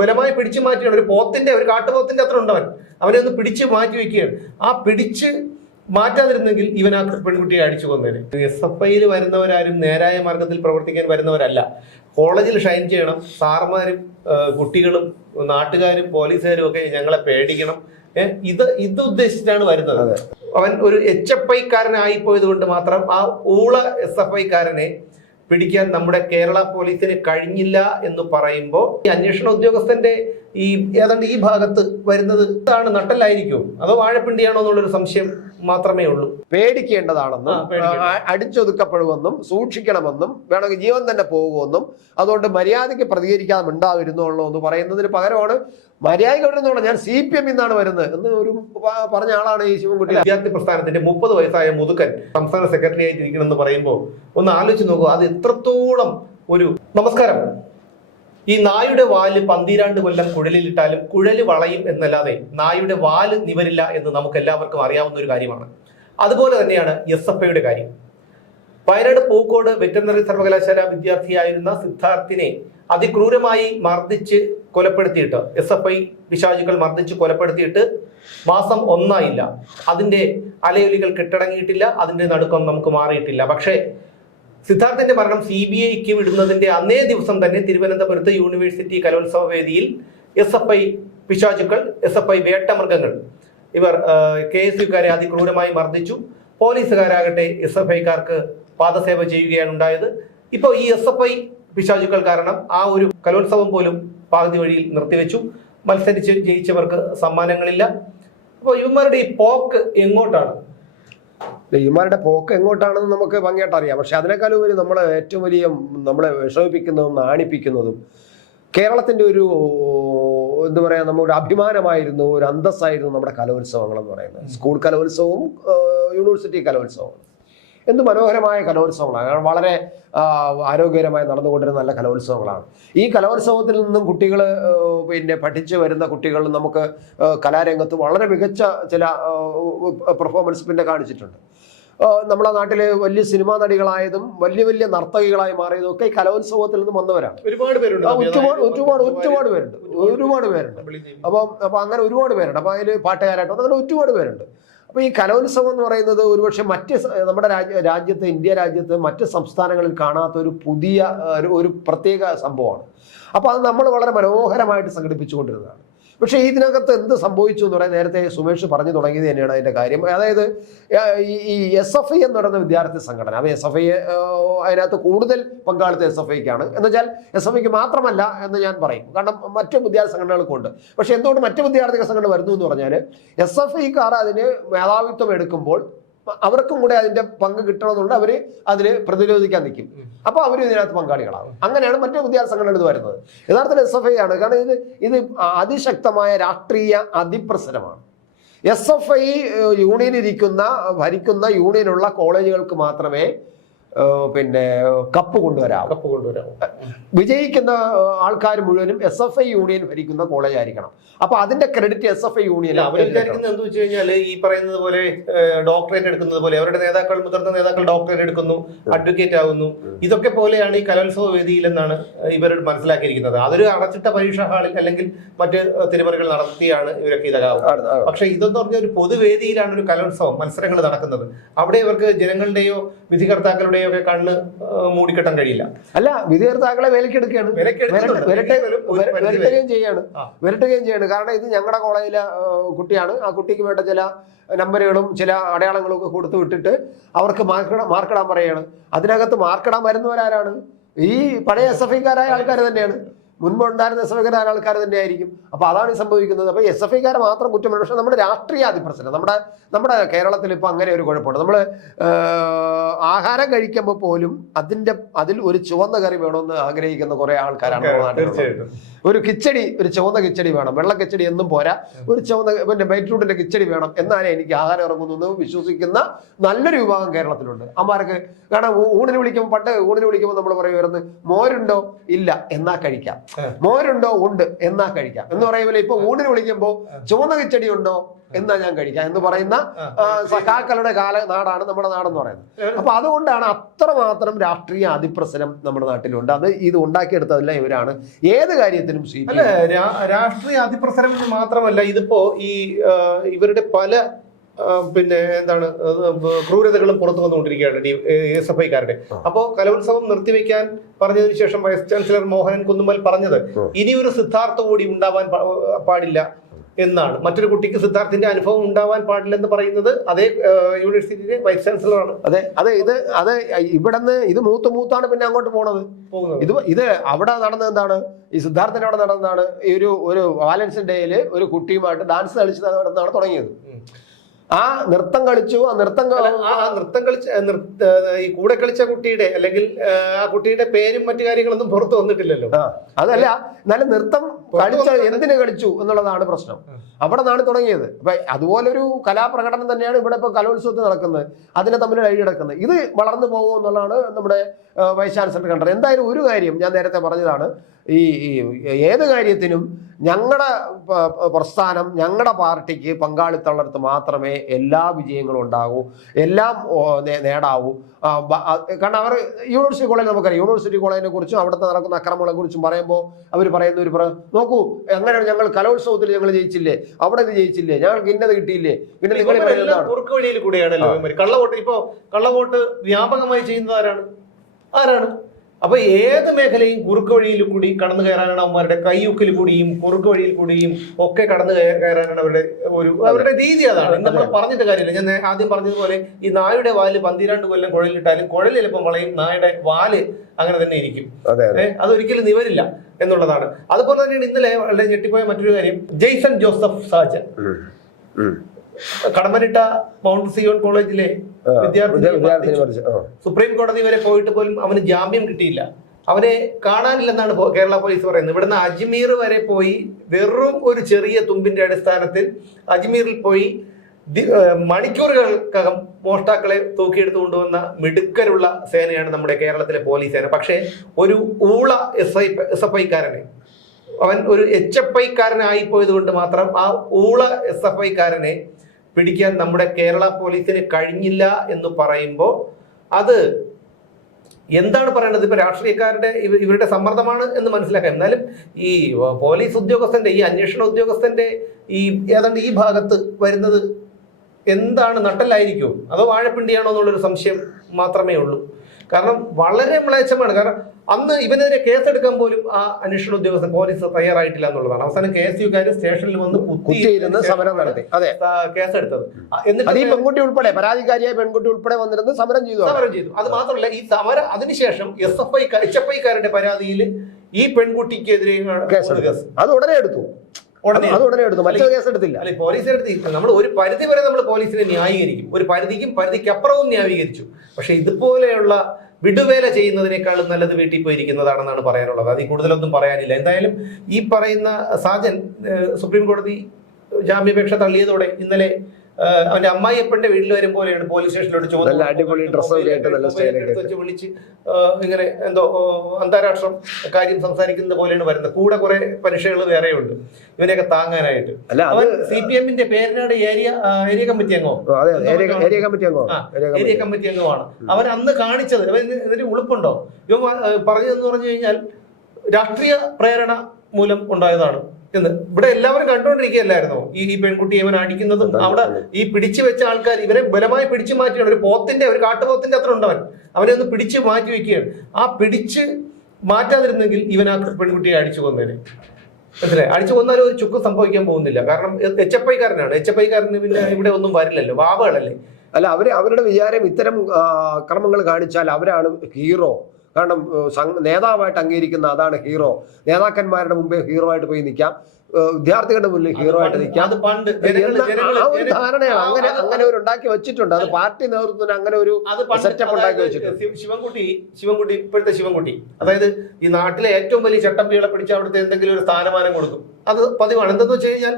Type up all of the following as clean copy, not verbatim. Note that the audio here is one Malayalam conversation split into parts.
ബലമായി പിടിച്ചു മാറ്റുകയാണ്. ഒരു പോത്തിന്റെ, ഒരു കാട്ടുപോത്തിന്റെ അത്ര ഉണ്ടവൻ. അവനെ ഒന്ന് പിടിച്ച് മാറ്റി വെക്കുകയാണ്. ആ പിടിച്ച് മാറ്റാതിരുന്നെങ്കിൽ ഇവൻ ആ പെൺകുട്ടിയെ അടിച്ചു കൊന്നേനെ. SFIയിൽ വരുന്നവരാരും നേരായ മാർഗത്തിൽ പ്രവർത്തിക്കാൻ വരുന്നവരല്ല. കോളേജിൽ ഷൈൻ ചെയ്യണം. സാറുമാരും കുട്ടികളും നാട്ടുകാരും പോലീസുകാരും ഒക്കെ ഞങ്ങളെ പേടിക്കണം. ഇത് ഉദ്ദേശിച്ചിട്ടാണ് വരുന്നത്. അവൻ ഒരു HFIക്കാരനായി പോയത് കൊണ്ട് മാത്രം ആ ഊള SFIക്കാരനെ പിടിക്കാൻ നമ്മുടെ കേരള പോലീസിന് കഴിഞ്ഞില്ല എന്ന് പറയുമ്പോൾ ഈ അന്വേഷണ ഉദ്യോഗസ്ഥന്റെ ഏതാണ്ട് ഈ ഭാഗത്ത് വരുന്നത് ഇതാണ് നട്ടലായിരിക്കും, അതോ വാഴപ്പിണ്ടിയാണോ എന്നുള്ളൊരു സംശയം മാത്രമേ ഉള്ളൂ. പേടിക്കേണ്ടതാണെന്നും അടിച്ചൊതുക്കപ്പെടുമെന്നും സൂക്ഷിക്കണമെന്നും വേണമെങ്കിൽ ജീവൻ തന്നെ പോകുമെന്നും അതുകൊണ്ട് മര്യാദയ്ക്ക് പ്രതികരിക്കാതെ മിണ്ടാതിരുന്നുള്ളൂ എന്ന് പറയുന്നതിന് പകരമാണ് മര്യാദയ്ക്ക് വരുന്നുള്ള ഞാൻ CPM നിന്നാണ് വരുന്നത് എന്ന് ഒരു പറഞ്ഞ ആളാണ് ഈ ശിവൻകുട്ടി. വിദ്യാർത്ഥി പ്രസ്ഥാനത്തിന്റെ 30 വയസ്സായ മുതുക്കൻ സംസ്ഥാന സെക്രട്ടറി ആയിട്ടിരിക്കണമെന്ന് പറയുമ്പോൾ ഒന്ന് ആലോചിച്ച് നോക്കൂ, അത് എത്രത്തോളം ഒരു നമസ്കാരം. ഈ നായുടെ വാല് 12 കൊല്ലം കുഴലിലിട്ടാലും കുഴല് വളയും എന്നല്ലാതെ നായുടെ വാല് നിവരില്ല എന്ന് നമുക്ക് എല്ലാവർക്കും അറിയാവുന്ന ഒരു കാര്യമാണ്. അതുപോലെ തന്നെയാണ് SFIയുടെ കാര്യം. വയനാട് പൂക്കോട് വെറ്ററിനറി സർവകലാശാല വിദ്യാർത്ഥിയായിരുന്ന സിദ്ധാർത്ഥിനെ അതിക്രൂരമായി മർദ്ദിച്ച് കൊലപ്പെടുത്തിയിട്ട് SFI പിശാചുക്കൾ മർദ്ദിച്ച് കൊലപ്പെടുത്തിയിട്ട് മാസം 1 ആയില്ല. അതിന്റെ അലയൊലികൾ കെട്ടടങ്ങിയിട്ടില്ല, അതിന്റെ നടുക്കം നമുക്ക് മാറിയിട്ടില്ല. പക്ഷേ സിദ്ധാർത്ഥിന്റെ മരണം CBIക്ക് വിടുന്നതിന്റെ അന്നേ ദിവസം തന്നെ തിരുവനന്തപുരത്ത് യൂണിവേഴ്സിറ്റി കലോത്സവ വേദിയിൽ SFI പിശാചുക്കൾ, SFI വേട്ടമൃഗങ്ങൾ ഇവർ KSUക്കാരെ അതിക്രൂരമായി മർദ്ദിച്ചു. പോലീസുകാരാകട്ടെ SFIക്കാർക്ക് പാദസേവ ചെയ്യുകയാണ് ഉണ്ടായത്. ഇപ്പോൾ ഈ SFI പിശാചുക്കൾ കാരണം ആ ഒരു കലോത്സവം പോലും പാതി വഴിയിൽ നിർത്തിവെച്ചു. മത്സരിച്ച് ജയിച്ചവർക്ക് സമ്മാനങ്ങളില്ല. അപ്പോൾ ഇവന്മാരുടെ ഈ പോക്ക് എങ്ങോട്ടാണ്? ഇവന്മാരുടെ പോക്ക് എങ്ങോട്ടാണെന്ന് നമുക്ക് ഭംഗിയായിട്ട് അറിയാം. പക്ഷെ അതിനേക്കാളും ഉപരി ഏറ്റവും വലിയ നമ്മളെ വിഷമിപ്പിക്കുന്നതും നാണിപ്പിക്കുന്നതും കേരളത്തിന്റെ ഒരു എന്താ പറയുക, നമ്മുടെ അഭിമാനമായിരുന്നു, ഒരു അന്തസ്സായിരുന്നു നമ്മുടെ കലോത്സവങ്ങൾ എന്ന് പറയുന്നത്. സ്കൂൾ കലോത്സവവും യൂണിവേഴ്സിറ്റി കലോത്സവവും എന്ത് മനോഹരമായ കലോത്സവങ്ങളാണ്. വളരെ ആരോഗ്യകരമായി നടന്നുകൊണ്ടിരുന്ന നല്ല കലോത്സവങ്ങളാണ്. ഈ കലോത്സവത്തിൽ നിന്നും കുട്ടികൾ പഠിച്ചു വരുന്ന കുട്ടികൾ നമുക്ക് കലാരംഗത്ത് വളരെ മികച്ച ചില പെർഫോമൻസ് കാണിച്ചിട്ടുണ്ട്. നമ്മുടെ നാട്ടിലെ വലിയ സിനിമാ നടികളായതും വലിയ വലിയ നർത്തകികളായി മാറിയതും ഒക്കെ ഈ കലോത്സവത്തിൽ നിന്ന് വന്നവരാണ്. ഒരുപാട് പേരുണ്ട്. അപ്പൊ അങ്ങനെ ഒരുപാട് പേരുണ്ട്. അപ്പൊ അതിൽ പാട്ടുകാരായിട്ടോ അങ്ങനെ ഒരുപാട് പേരുണ്ട്. അപ്പോൾ ഈ കലോത്സവം എന്ന് പറയുന്നത് ഒരുപക്ഷെ നമ്മുടെ രാജ്യത്ത്, ഇന്ത്യ രാജ്യത്ത് മറ്റ് സംസ്ഥാനങ്ങളിൽ കാണാത്ത ഒരു പുതിയ ഒരു പ്രത്യേക സംഭവമാണ്. അപ്പോൾ അത് നമ്മൾ വളരെ മനോഹരമായിട്ട് സംഘടിപ്പിച്ചുകൊണ്ടിരുന്നതാണ്. പക്ഷേ ഇതിനകത്ത് എന്ത് സംഭവിച്ചു എന്ന് പറയാൻ നേരത്തെ സുമേഷ് പറഞ്ഞു തുടങ്ങിയത് തന്നെയാണ് അതിൻ്റെ കാര്യം. അതായത് ഈ SFI എന്ന് പറയുന്ന വിദ്യാർത്ഥി സംഘടന, അത് SFI അതിനകത്ത് കൂടുതൽ പങ്കാളിത്തം SFIക്കാണ്. എന്നുവെച്ചാൽ SFIക്ക് മാത്രമല്ല എന്ന് ഞാൻ പറയും, കാരണം മറ്റ് വിദ്യാർത്ഥി സംഘടനകൾക്കുണ്ട്. പക്ഷേ എന്തുകൊണ്ട് മറ്റ് വിദ്യാർത്ഥി സംഘടന വരുന്നു എന്ന് പറഞ്ഞാൽ SFIക്കാർ അതിന് മേധാവിത്വം എടുക്കുമ്പോൾ അവർക്കും കൂടെ അതിന്റെ പങ്ക് കിട്ടണമെന്നുണ്ട്. അവര് അതിന് പ്രതിരോധിക്കാൻ നിൽക്കും. അപ്പൊ അവരും ഇതിനകത്ത് പങ്കാളികളാകും. അങ്ങനെയാണ് മറ്റു വിദ്യാർത്ഥി സംഘടന വരുന്നത്. യഥാർത്ഥത്തിൽ SFI ആണ്. കാരണം ഇത് അതിശക്തമായ രാഷ്ട്രീയ അതിപ്രസരമാണ്. SFI ഭരിക്കുന്ന യൂണിയനുള്ള കോളേജുകൾക്ക് മാത്രമേ കപ്പ് കൊണ്ടുവരാം. വിജയിക്കുന്ന ആൾക്കാർ മുഴുവനും SFI യൂണിയൻ ഭരിക്കുന്ന കോളേജ് ആയിരിക്കണം. അപ്പൊ അതിന്റെ ക്രെഡിറ്റ് SFI യൂണിയൻ. അവർ വിചാരിക്കുന്നത് എന്താ വെച്ച് കഴിഞ്ഞാൽ ഈ പറയുന്നത് പോലെ ഡോക്ടറേറ്റ് എടുക്കുന്നത് പോലെ അവരുടെ നേതാക്കൾ, മുതിർന്ന നേതാക്കൾ ഡോക്ടറേറ്റ് എടുക്കുന്നു, അഡ്വക്കേറ്റ് ആകുന്നു. ഇതൊക്കെ പോലെയാണ് ഈ കലോത്സവ വേദിയിൽ എന്നാണ് ഇവർ മനസ്സിലാക്കിയിരിക്കുന്നത്. അതൊരു അടച്ചിട്ട പരീക്ഷാ ഹാളിൽ അല്ലെങ്കിൽ മറ്റ് തിരുമറികൾ നടത്തിയാണ് ഇവരൊക്കെ ഇതാകുന്നത്. പക്ഷെ ഇതെന്ന് പറഞ്ഞാൽ ഒരു പൊതുവേദിയിലാണ് ഒരു കലോത്സവം മത്സരങ്ങൾ നടക്കുന്നത്. അവിടെ ഇവർക്ക് ജനങ്ങളുടെയോ വിധികർത്താക്കളുടെയോ ഒക്കെ കണ്ണ് മൂടിക്കെട്ടാൻ കഴിയില്ല. അല്ല, വിധികർത്താക്കളെ വിലക്കെടുക്കുകയാണ്, വിരട്ടുകയും ചെയ്യാണ്. കാരണം ഇത് ഞങ്ങളുടെ കോളേജിലെ കുട്ടിയാണ്, ആ കുട്ടിക്ക് വേണ്ട ചില നമ്പറുകളും ചില അടയാളങ്ങളും ഒക്കെ കൊടുത്തു വിട്ടിട്ട് അവർക്ക് മാർക്കിടാൻ പറയുകയാണ്. അതിനകത്ത് മാർക്കിടാൻ വരുന്നവരാരാണ്? ഈ പഴയ SFIക്കാരായ ആൾക്കാർ തന്നെയാണ്. മുൻപ് ഉണ്ടായിരുന്ന SFIക്കാരായ ആൾക്കാർ തന്നെയായിരിക്കും. അപ്പൊ അതാണ് സംഭവിക്കുന്നത്. അപ്പൊ SFIക്കാരെ മാത്രം കുറ്റം. പക്ഷെ നമ്മുടെ രാഷ്ട്രീയ അതിപ്രസരം നമ്മുടെ കേരളത്തിൽ ഇപ്പൊ അങ്ങനെ ഒരു കുഴപ്പമുണ്ട്. നമ്മൾ ആഹാരം കഴിക്കുമ്പോൾ പോലും അതിൽ ഒരു ചുവന്ന കറി വേണമെന്ന് ആഗ്രഹിക്കുന്ന കുറെ ആൾക്കാരാണ് നമ്മുടെ നാട്ടിൽ. ഒരു കിച്ചടി, ഒരു ചുവന്ന കിച്ചടി വേണം, വെള്ള കിച്ചടി എന്നും പോരാ, ഒരു ചുവന്ന ബീറ്റ്റൂട്ടിന്റെ കിച്ചടി വേണം, എന്നാലേ എനിക്ക് ആഹാരം ഇറങ്ങുന്നു എന്ന് വിശ്വസിക്കുന്ന നല്ലൊരു വിഭാഗം കേരളത്തിലുണ്ട്. അമ്മാർക്ക് കാരണം ഊണിന് വിളിക്കുമ്പോൾ നമ്മൾ പറയുമായിരുന്നു, മോരുണ്ടോ? ഇല്ല, എന്നാ കഴിക്കാം. മോരുണ്ടോ? ഉണ്ട്, എന്നാ കഴിക്കാം എന്ന് പറയുമ്പോൾ ഇപ്പൊ ഊണിന് വിളിക്കുമ്പോ ചുവന്ന കിച്ചടി ഉണ്ടോ? എന്നാ ഞാൻ കഴിക്കാം എന്ന് പറയുന്ന സഖാക്കളുടെ നാടാണ് നമ്മുടെ നാടെന്ന് പറയുന്നത്. അപ്പൊ അതുകൊണ്ടാണ് അത്രമാത്രം രാഷ്ട്രീയ അതിപ്രസരം നമ്മുടെ നാട്ടിലുണ്ട്. അത് ഇത് ഉണ്ടാക്കിയെടുത്തതല്ല ഇവരാണ്. ഏത് കാര്യത്തിനും അല്ല, രാഷ്ട്രീയ അതിപ്രസരം മാത്രമല്ല, ഇതിപ്പോ ഈ ഇവരുടെ പല പിന്നെ എന്താണ് ക്രൂരതകളും പുറത്തു വന്നുകൊണ്ടിരിക്കുകയാണ് SFIക്കാരുടെ. അപ്പോ കലോത്സവം നിർത്തിവെക്കാൻ പറഞ്ഞതിന് ശേഷം വൈസ് ചാൻസലർ മോഹനൻ കുന്നുമ്മൽ പറഞ്ഞത് ഇനിയൊരു സിദ്ധാർത്ഥ കൂടി ഉണ്ടാവാൻ പാടില്ല എന്നാണ്. മറ്റൊരു കുട്ടിക്ക് സിദ്ധാർത്ഥിന്റെ അനുഭവം ഉണ്ടാവാൻ പാടില്ലെന്ന് പറയുന്നത് അതേ യൂണിവേഴ്സിറ്റിയിലെ വൈസ് ചാൻസലറാണ്. അതെ ഇവിടുന്ന് ഇത് മൂത്താണ് പിന്നെ അങ്ങോട്ട് പോകുന്നത്. ഇത് അവിടെ നടന്നത് എന്താണ്? ഈ സിദ്ധാർത്ഥന്റെ അവിടെ നടന്നതാണ് ഈ ഒരു വാലൻസ് ഡേയില് ഒരു കുട്ടിയുമായിട്ട് ഡാൻസ് കളിച്ചത് നടന്നാണ് തുടങ്ങിയത്. ആ നൃത്തം കളിച്ചു. ആ നൃത്തം കളിച്ച ഈ കൂടെ കളിച്ച കുട്ടിയുടെ അല്ലെങ്കിൽ ആ കുട്ടിയുടെ പേരും മറ്റു കാര്യങ്ങളൊന്നും പുറത്തു വന്നിട്ടില്ലല്ലോ. അതല്ല, എന്നാലും നൃത്തം കളിച്ച എന്തിനു കളിച്ചു എന്നുള്ളതാണ് പ്രശ്നം. അവിടെ നിന്നാണ് തുടങ്ങിയത്. അപ്പൊ അതുപോലൊരു കലാപ്രകടനം തന്നെയാണ് ഇവിടെ ഇപ്പൊ കലോത്സവത്തിൽ നടക്കുന്നത്. അതിനെ തമ്മിൽ അഴികിടക്കുന്നത്. ഇത് വളർന്നു പോകുമോ എന്നുള്ളതാണ് നമ്മുടെ വൈസ് ചാൻസലർ കണ്ടത്. എന്തായാലും ഒരു കാര്യം ഞാൻ നേരത്തെ പറഞ്ഞതാണ്, ഈ ഏത് കാര്യത്തിനും ഞങ്ങളുടെ പ്രസ്ഥാനം, ഞങ്ങളുടെ പാർട്ടിക്ക് പങ്കാളിത്തമുള്ളിടത്ത് മാത്രമേ എല്ലാ വിജയങ്ങളും ഉണ്ടാകൂ, എല്ലാം നേടാവൂ. കാരണം അവർ യൂണിവേഴ്സിറ്റി കോളേജ് നമുക്കറിയാം. യൂണിവേഴ്സിറ്റി കോളേജിനെ കുറിച്ചും അവിടുത്തെ നടക്കുന്ന അക്രമങ്ങളെ കുറിച്ചും പറയുമ്പോൾ അവർ പറയുന്ന നോക്കൂ, അങ്ങനെ ഞങ്ങൾ കലോത്സവത്തിൽ ഞങ്ങൾ ജയിച്ചില്ലേ, അവിടെ ഇത് ജയിച്ചില്ലേ, ഞങ്ങൾക്ക് ഇന്നത് കിട്ടിയില്ലേ, പിന്നെ നിങ്ങൾ കുറുക്ക് വഴിയിൽ കൂടെയാണല്ലോ കള്ളവോട്ട്. ഇപ്പോ കള്ളവോട്ട് വ്യാപകമായി ചെയ്യുന്നത് ആരാണ്? അപ്പൊ ഏത് മേഖലയും കുറുക്ക് വഴിയിൽ കൂടി കടന്നു കയറാനാണ് അവന്മാരുടെ കയ്യൂക്കിൽ കൂടിയും കുറുക്ക് വഴിയിൽ കൂടിയും ഒക്കെ കടന്നു കയറാനാണ് അവരുടെ രീതി. അതാണ് നമ്മൾ പറഞ്ഞിട്ട് കാര്യമില്ല. ഞാൻ ആദ്യം പറഞ്ഞതുപോലെ ഈ നായുടെ വാല് 12 കൊല്ലം കുഴലിട്ടാലും കുഴൽ ചിലപ്പം വളയും, നായുടെ വാല് അങ്ങനെ തന്നെ ഇരിക്കും. അതൊരിക്കലും നിവരില്ല എന്നുള്ളതാണ്. അതുപോലെ തന്നെയാണ് ഇന്നലെ വളരെ ഞെട്ടിപ്പോയ മറ്റൊരു കാര്യം, Jason Joseph Sajan Kadammanitta Mount Zion കോളേജിലെ വിദ്യാർത്ഥി സുപ്രീം കോടതി വരെ പോയിട്ട് പോലും അവന് ജാമ്യം കിട്ടിയില്ല. അവനെ കാണാനില്ലെന്നാണ് കേരള പോലീസ് പറയുന്നത്. ഇവിടുന്ന് അജ്മീർ വരെ പോയി വെറും ഒരു ചെറിയ തുമ്പിന്റെ അടിസ്ഥാനത്തിൽ അജ്മീറിൽ പോയി മണിക്കൂറുകൾക്കകം മോഷ്ടാക്കളെ തൂക്കിയെടുത്ത് കൊണ്ടുവന്ന മിടുക്കരുള്ള സേനയാണ് നമ്മുടെ കേരളത്തിലെ പോലീസ് സേന. പക്ഷേ ഒരു ഊള SFIക്കാരനെ, അവൻ ഒരു HFIക്കാരനായി പോയത് കൊണ്ട് മാത്രം ആ ഊള SFIക്കാരനെ പിടിക്കാൻ നമ്മുടെ കേരള പോലീസിന് കഴിഞ്ഞില്ല എന്ന് പറയുമ്പോൾ അത് എന്താണ് പറയുന്നത്? ഇപ്പൊ രാഷ്ട്രീയക്കാരുടെ ഇവരുടെ സമ്മർദ്ദമാണ് എന്ന് മനസ്സിലാക്കാം. എന്നാലും ഈ പോലീസ് ഉദ്യോഗസ്ഥന്റെ, ഈ അന്വേഷണ ഉദ്യോഗസ്ഥന്റെ ഈ ഏതാണ്ട് ഈ ഭാഗത്ത് വരുന്നത് എന്താണ് നട്ടലായിരിക്കും അതോ വാഴപ്പിണ്ടിയാണോ എന്നുള്ളൊരു സംശയം മാത്രമേ ഉള്ളൂ. കാരണം വളരെ മ്ലേച്ഛമാണ്. കാരണം അന്ന് ഇവനെതിരെ കേസെടുക്കാൻ പോലും ആ അന്വേഷണ ഉദ്യോഗസ്ഥൻ പോലീസ് തയ്യാറായിട്ടില്ല എന്നുള്ളതാണ്. അവസാനം KSUക്കാർ സ്റ്റേഷനിൽ വന്ന് സമരം നടത്തി കേസെടുത്തത്. എന്നിട്ട് പെൺകുട്ടി ഉൾപ്പെടെ, പരാതിക്കാരിയായ പെൺകുട്ടി ഉൾപ്പെടെ വന്നിരുന്ന് സമരം ചെയ്തു. അത് മാത്രമല്ല, ഈ സമരം അതിനുശേഷം HFIക്കാരുടെ പരാതിയിൽ ഈ പെൺകുട്ടിക്കെതിരെ അത് ഉടനെ എടുത്തു. മറ്റൊരു കേസ് എടുത്തില്ല. അല്ലെ, പോലീസ് എടുത്തില്ല. നമ്മൾ ഒരു പരിധി വരെ നമ്മൾ പോലീസിനെ ന്യായീകരിക്കും, ഒരു പരിധിക്കപ്പുറവും ന്യായീകരിച്ചു. പക്ഷെ ഇതുപോലെയുള്ള വിടുവേല ചെയ്യുന്നതിനേക്കാളും നല്ലത് വീട്ടിൽ പോയിരിക്കുന്നതാണെന്നാണ് പറയാനുള്ളത്. അതിൽ കൂടുതലൊന്നും പറയാനില്ല. എന്തായാലും ഈ പറയുന്ന സാജൻ സുപ്രീം കോടതി ജാമ്യാപേക്ഷ തള്ളിയതോടെ ഇന്നലെ അവന്റെ അമ്മായിയപ്പന്റെ വീട്ടിൽ വരും പോലെയാണ് പോലീസ് സ്റ്റേഷനിലോട്ട് വിളിച്ച് ഇങ്ങനെ എന്തോ അന്താരാഷ്ട്ര കാര്യം സംസാരിക്കുന്നത് പോലെയാണ് വരുന്നത്. കൂടെ കുറെ പരീക്ഷകൾ വേറെയുണ്ട് ഇവനെയൊക്കെ താങ്ങാനായിട്ട്. അവൻ CPM-ന്റെ പേരിനാട് ഏരിയ കമ്മിറ്റി അംഗമാണ്. അവൻ അന്ന് കാണിച്ചത് ഇതിന് ഉളുപ്പുണ്ടോ? ഇവൻ പറഞ്ഞതെന്ന് പറഞ്ഞു കഴിഞ്ഞാൽ രാഷ്ട്രീയ പ്രേരണ മൂലം ഉണ്ടായതാണ് എന്ന്. ഇവിടെ എല്ലാവരും കണ്ടുകൊണ്ടിരിക്കുകയല്ലായിരുന്നോ ഈ പെൺകുട്ടി ഇവൻ അടിക്കുന്നതും? അവിടെ ഈ പിടിച്ചു വെച്ച ആൾക്കാർ ഇവരെ ബലമായി പിടിച്ചു മാറ്റുകയാണ്. ഒരു കാട്ടുപോത്തിന്റെ അത്ര ഉണ്ടവൻ. അവനെ ഒന്ന് പിടിച്ചു മാറ്റി വെക്കുകയാണ്. ആ പിടിച്ച് മാറ്റാതിരുന്നെങ്കിൽ ഇവൻ ആ പെൺകുട്ടിയെ അടിച്ചു കൊന്നേനെ. മനസ്സിലായി? അടിച്ചു കൊന്നാലും ഒരു ചുക്കും സംഭവിക്കാൻ പോകുന്നില്ല. കാരണം HFIക്കാരനാണ്. HFIക്കാരന് പിന്നെ ഇവിടെ ഒന്നും വരില്ലല്ലോ, വാവകളല്ലേ. അല്ല, അവരുടെ വിചാരം ഇത്തരം അക്രമങ്ങൾ കാണിച്ചാൽ അവരാണ് ഹീറോ. കാരണം നേതാവായിട്ട് അംഗീകരിക്കുന്ന അതാണ് ഹീറോ. നേതാക്കന്മാരുടെ മുമ്പേ ഹീറോ ആയിട്ട് പോയി നിൽക്കാം, വിദ്യാർത്ഥികളുടെ മുന്നിൽ ഹീറോ ആയിട്ട് നിൽക്കാം. ആ ഒരു ധാരണയാണ് അങ്ങനെ ഒരു ഉണ്ടാക്കി വെച്ചിട്ടുണ്ട്. അത് പാർട്ടി നേതൃത്വത്തിന് അങ്ങനെ ഒരു സെറ്റപ്പ് ഉണ്ടാക്കി വെച്ചിട്ടുണ്ട്. ശിവൻകുട്ടി ഇപ്പോഴത്തെ ശിവൻകുട്ടി, അതായത് ഈ നാട്ടിലെ ഏറ്റവും വലിയ ചട്ടമ്പികളെ പിടിച്ച് അവിടുത്തെ എന്തെങ്കിലും ഒരു സ്ഥാനമാനം കൊടുക്കും. അത് പതിവാണ്. എന്തെന്ന് വെച്ച് കഴിഞ്ഞാൽ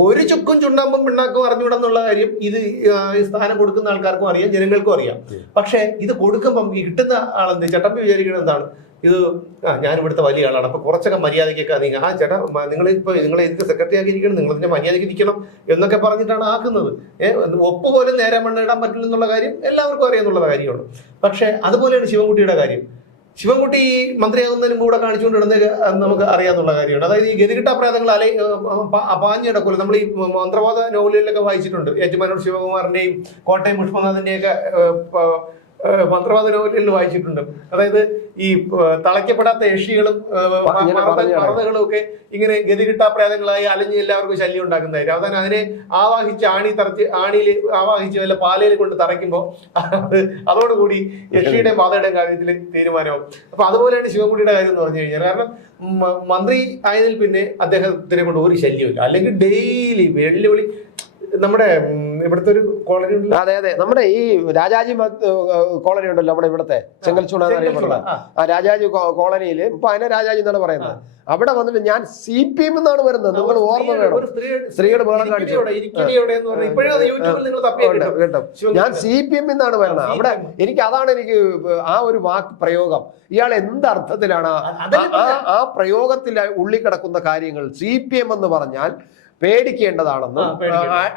ഒരു ചുക്കും ചുണ്ടാമ്പും പിണ്ണാക്കും അറിഞ്ഞൂടെന്നുള്ള കാര്യം ഇത് ഈ സ്ഥാനം കൊടുക്കുന്ന ആൾക്കാർക്കും അറിയാം, ജനങ്ങൾക്കും അറിയാം. പക്ഷെ ഇത് കൊടുക്കുമ്പം കിട്ടുന്ന ആളെന്ത് ചട്ടമ്പി വിചാരിക്കുന്നത് എന്താണ്? ഇത് ഞാൻ ഇവിടുത്തെ വലിയ ആളാണ്, അപ്പൊ കുറച്ചൊക്കെ മര്യാദയ്ക്കൊക്കെ നീങ്ങ ചേട്ടാ നിങ്ങൾ എനിക്ക് സെക്രട്ടറി ആക്കിയിരിക്കണം, നിങ്ങൾ ഇതിന്റെ മര്യാദയ്ക്ക് ഇരിക്കണം എന്നൊക്കെ പറഞ്ഞിട്ടാണ് ആക്കുന്നത്. ഒപ്പ് പോലും നേരെ മണ്ണ് ഇടാൻ പറ്റില്ല എന്നുള്ള കാര്യം എല്ലാവർക്കും അറിയാന്നുള്ള കാര്യമാണ്. പക്ഷെ അതുപോലെയാണ് ശിവൻകുട്ടിയുടെ കാര്യം. ശിവൻകുട്ടി മന്ത്രിയാകുന്നതിന് മുമ്പ് ഇവിടെ കാണിച്ചുകൊണ്ടിരുന്നത് നമുക്ക് അറിയാവുന്ന കാര്യമാണ്. അതായത് ഈ ഗതികിട്ട പ്രേതങ്ങൾ പാഞ്ഞിടക്കൂല. നമ്മൾ ഈ മന്ത്രവാദ നോവലുകളിലൊക്കെ വായിച്ചിട്ടുണ്ട്. ഏറ്റുമാനൂർ ശിവകുമാറിന്റെയും കോട്ടയം പുഷ്പനാഥന്റെയൊക്കെ മന്ത്രവാദ നോവലുകളിൽ വായിച്ചിട്ടുണ്ട്. അതായത് ഈ തളയ്ക്കപ്പെടാത്ത യക്ഷികളും മറന്നുകളും ഒക്കെ ഇങ്ങനെ ഗതികിട്ടാ പ്രേതങ്ങളായി അലഞ്ഞ് എല്ലാവർക്കും ശല്യം ഉണ്ടാക്കുന്നതായിരുന്നു. അവസാനം അതിനെ ആവാഹിച്ച് ആണിയിൽ ആവാഹിച്ച് വല്ല പാലയിൽ കൊണ്ട് തറയ്ക്കുമ്പോൾ അതോടുകൂടി യക്ഷിയുടെയും ബാധയുടെയും കാര്യത്തിൽ തീരുമാനമാവും. അപ്പൊ അതുപോലെയാണ് ശിവൻകുട്ടിയുടെ കാര്യം എന്ന് പറഞ്ഞു കഴിഞ്ഞാൽ. കാരണം മന്ത്രി ആയതിൽ പിന്നെ അദ്ദേഹത്തിനെ കൊണ്ട് ഒരു ശല്യമില്ല. അല്ലെങ്കിൽ ഡെയിലി വെല്ലുവിളി. നമ്മുടെ ഇവിടുത്തെ ഒരു കോളനി ഉണ്ട്. അതെ അതെ, നമ്മുടെ ഈ രാജാജി കോളനി ഉണ്ടല്ലോ, നമ്മുടെ ഇവിടുത്തെ ചെങ്കൽച്ചൂണ എന്നറിയപ്പെടുന്ന ആ രാജാജി കോളനിയിൽ ഇപ്പൊ അതിനെ രാജാജി എന്നാണ് പറയുന്നത്. അവിടെ വന്നിട്ട് ഞാൻ CPM എന്നാണ് വരുന്നത്. നിങ്ങൾ ഓർമ്മ വേണം, സ്ത്രീയുടെ ബഹളം കാണിച്ചു കേട്ടോ. ഞാൻ CPM എന്നാണ് വരുന്നത്. അവിടെ എനിക്ക് ആ ഒരു വാക്ക് പ്രയോഗം ഇയാൾ എന്തർത്ഥത്തിലാണ് ആ പ്രയോഗത്തിൽ ഉള്ളിക്കിടക്കുന്ന കാര്യങ്ങൾ. CPM എന്ന് പറഞ്ഞാൽ പേടിക്കേണ്ടതാണെന്നും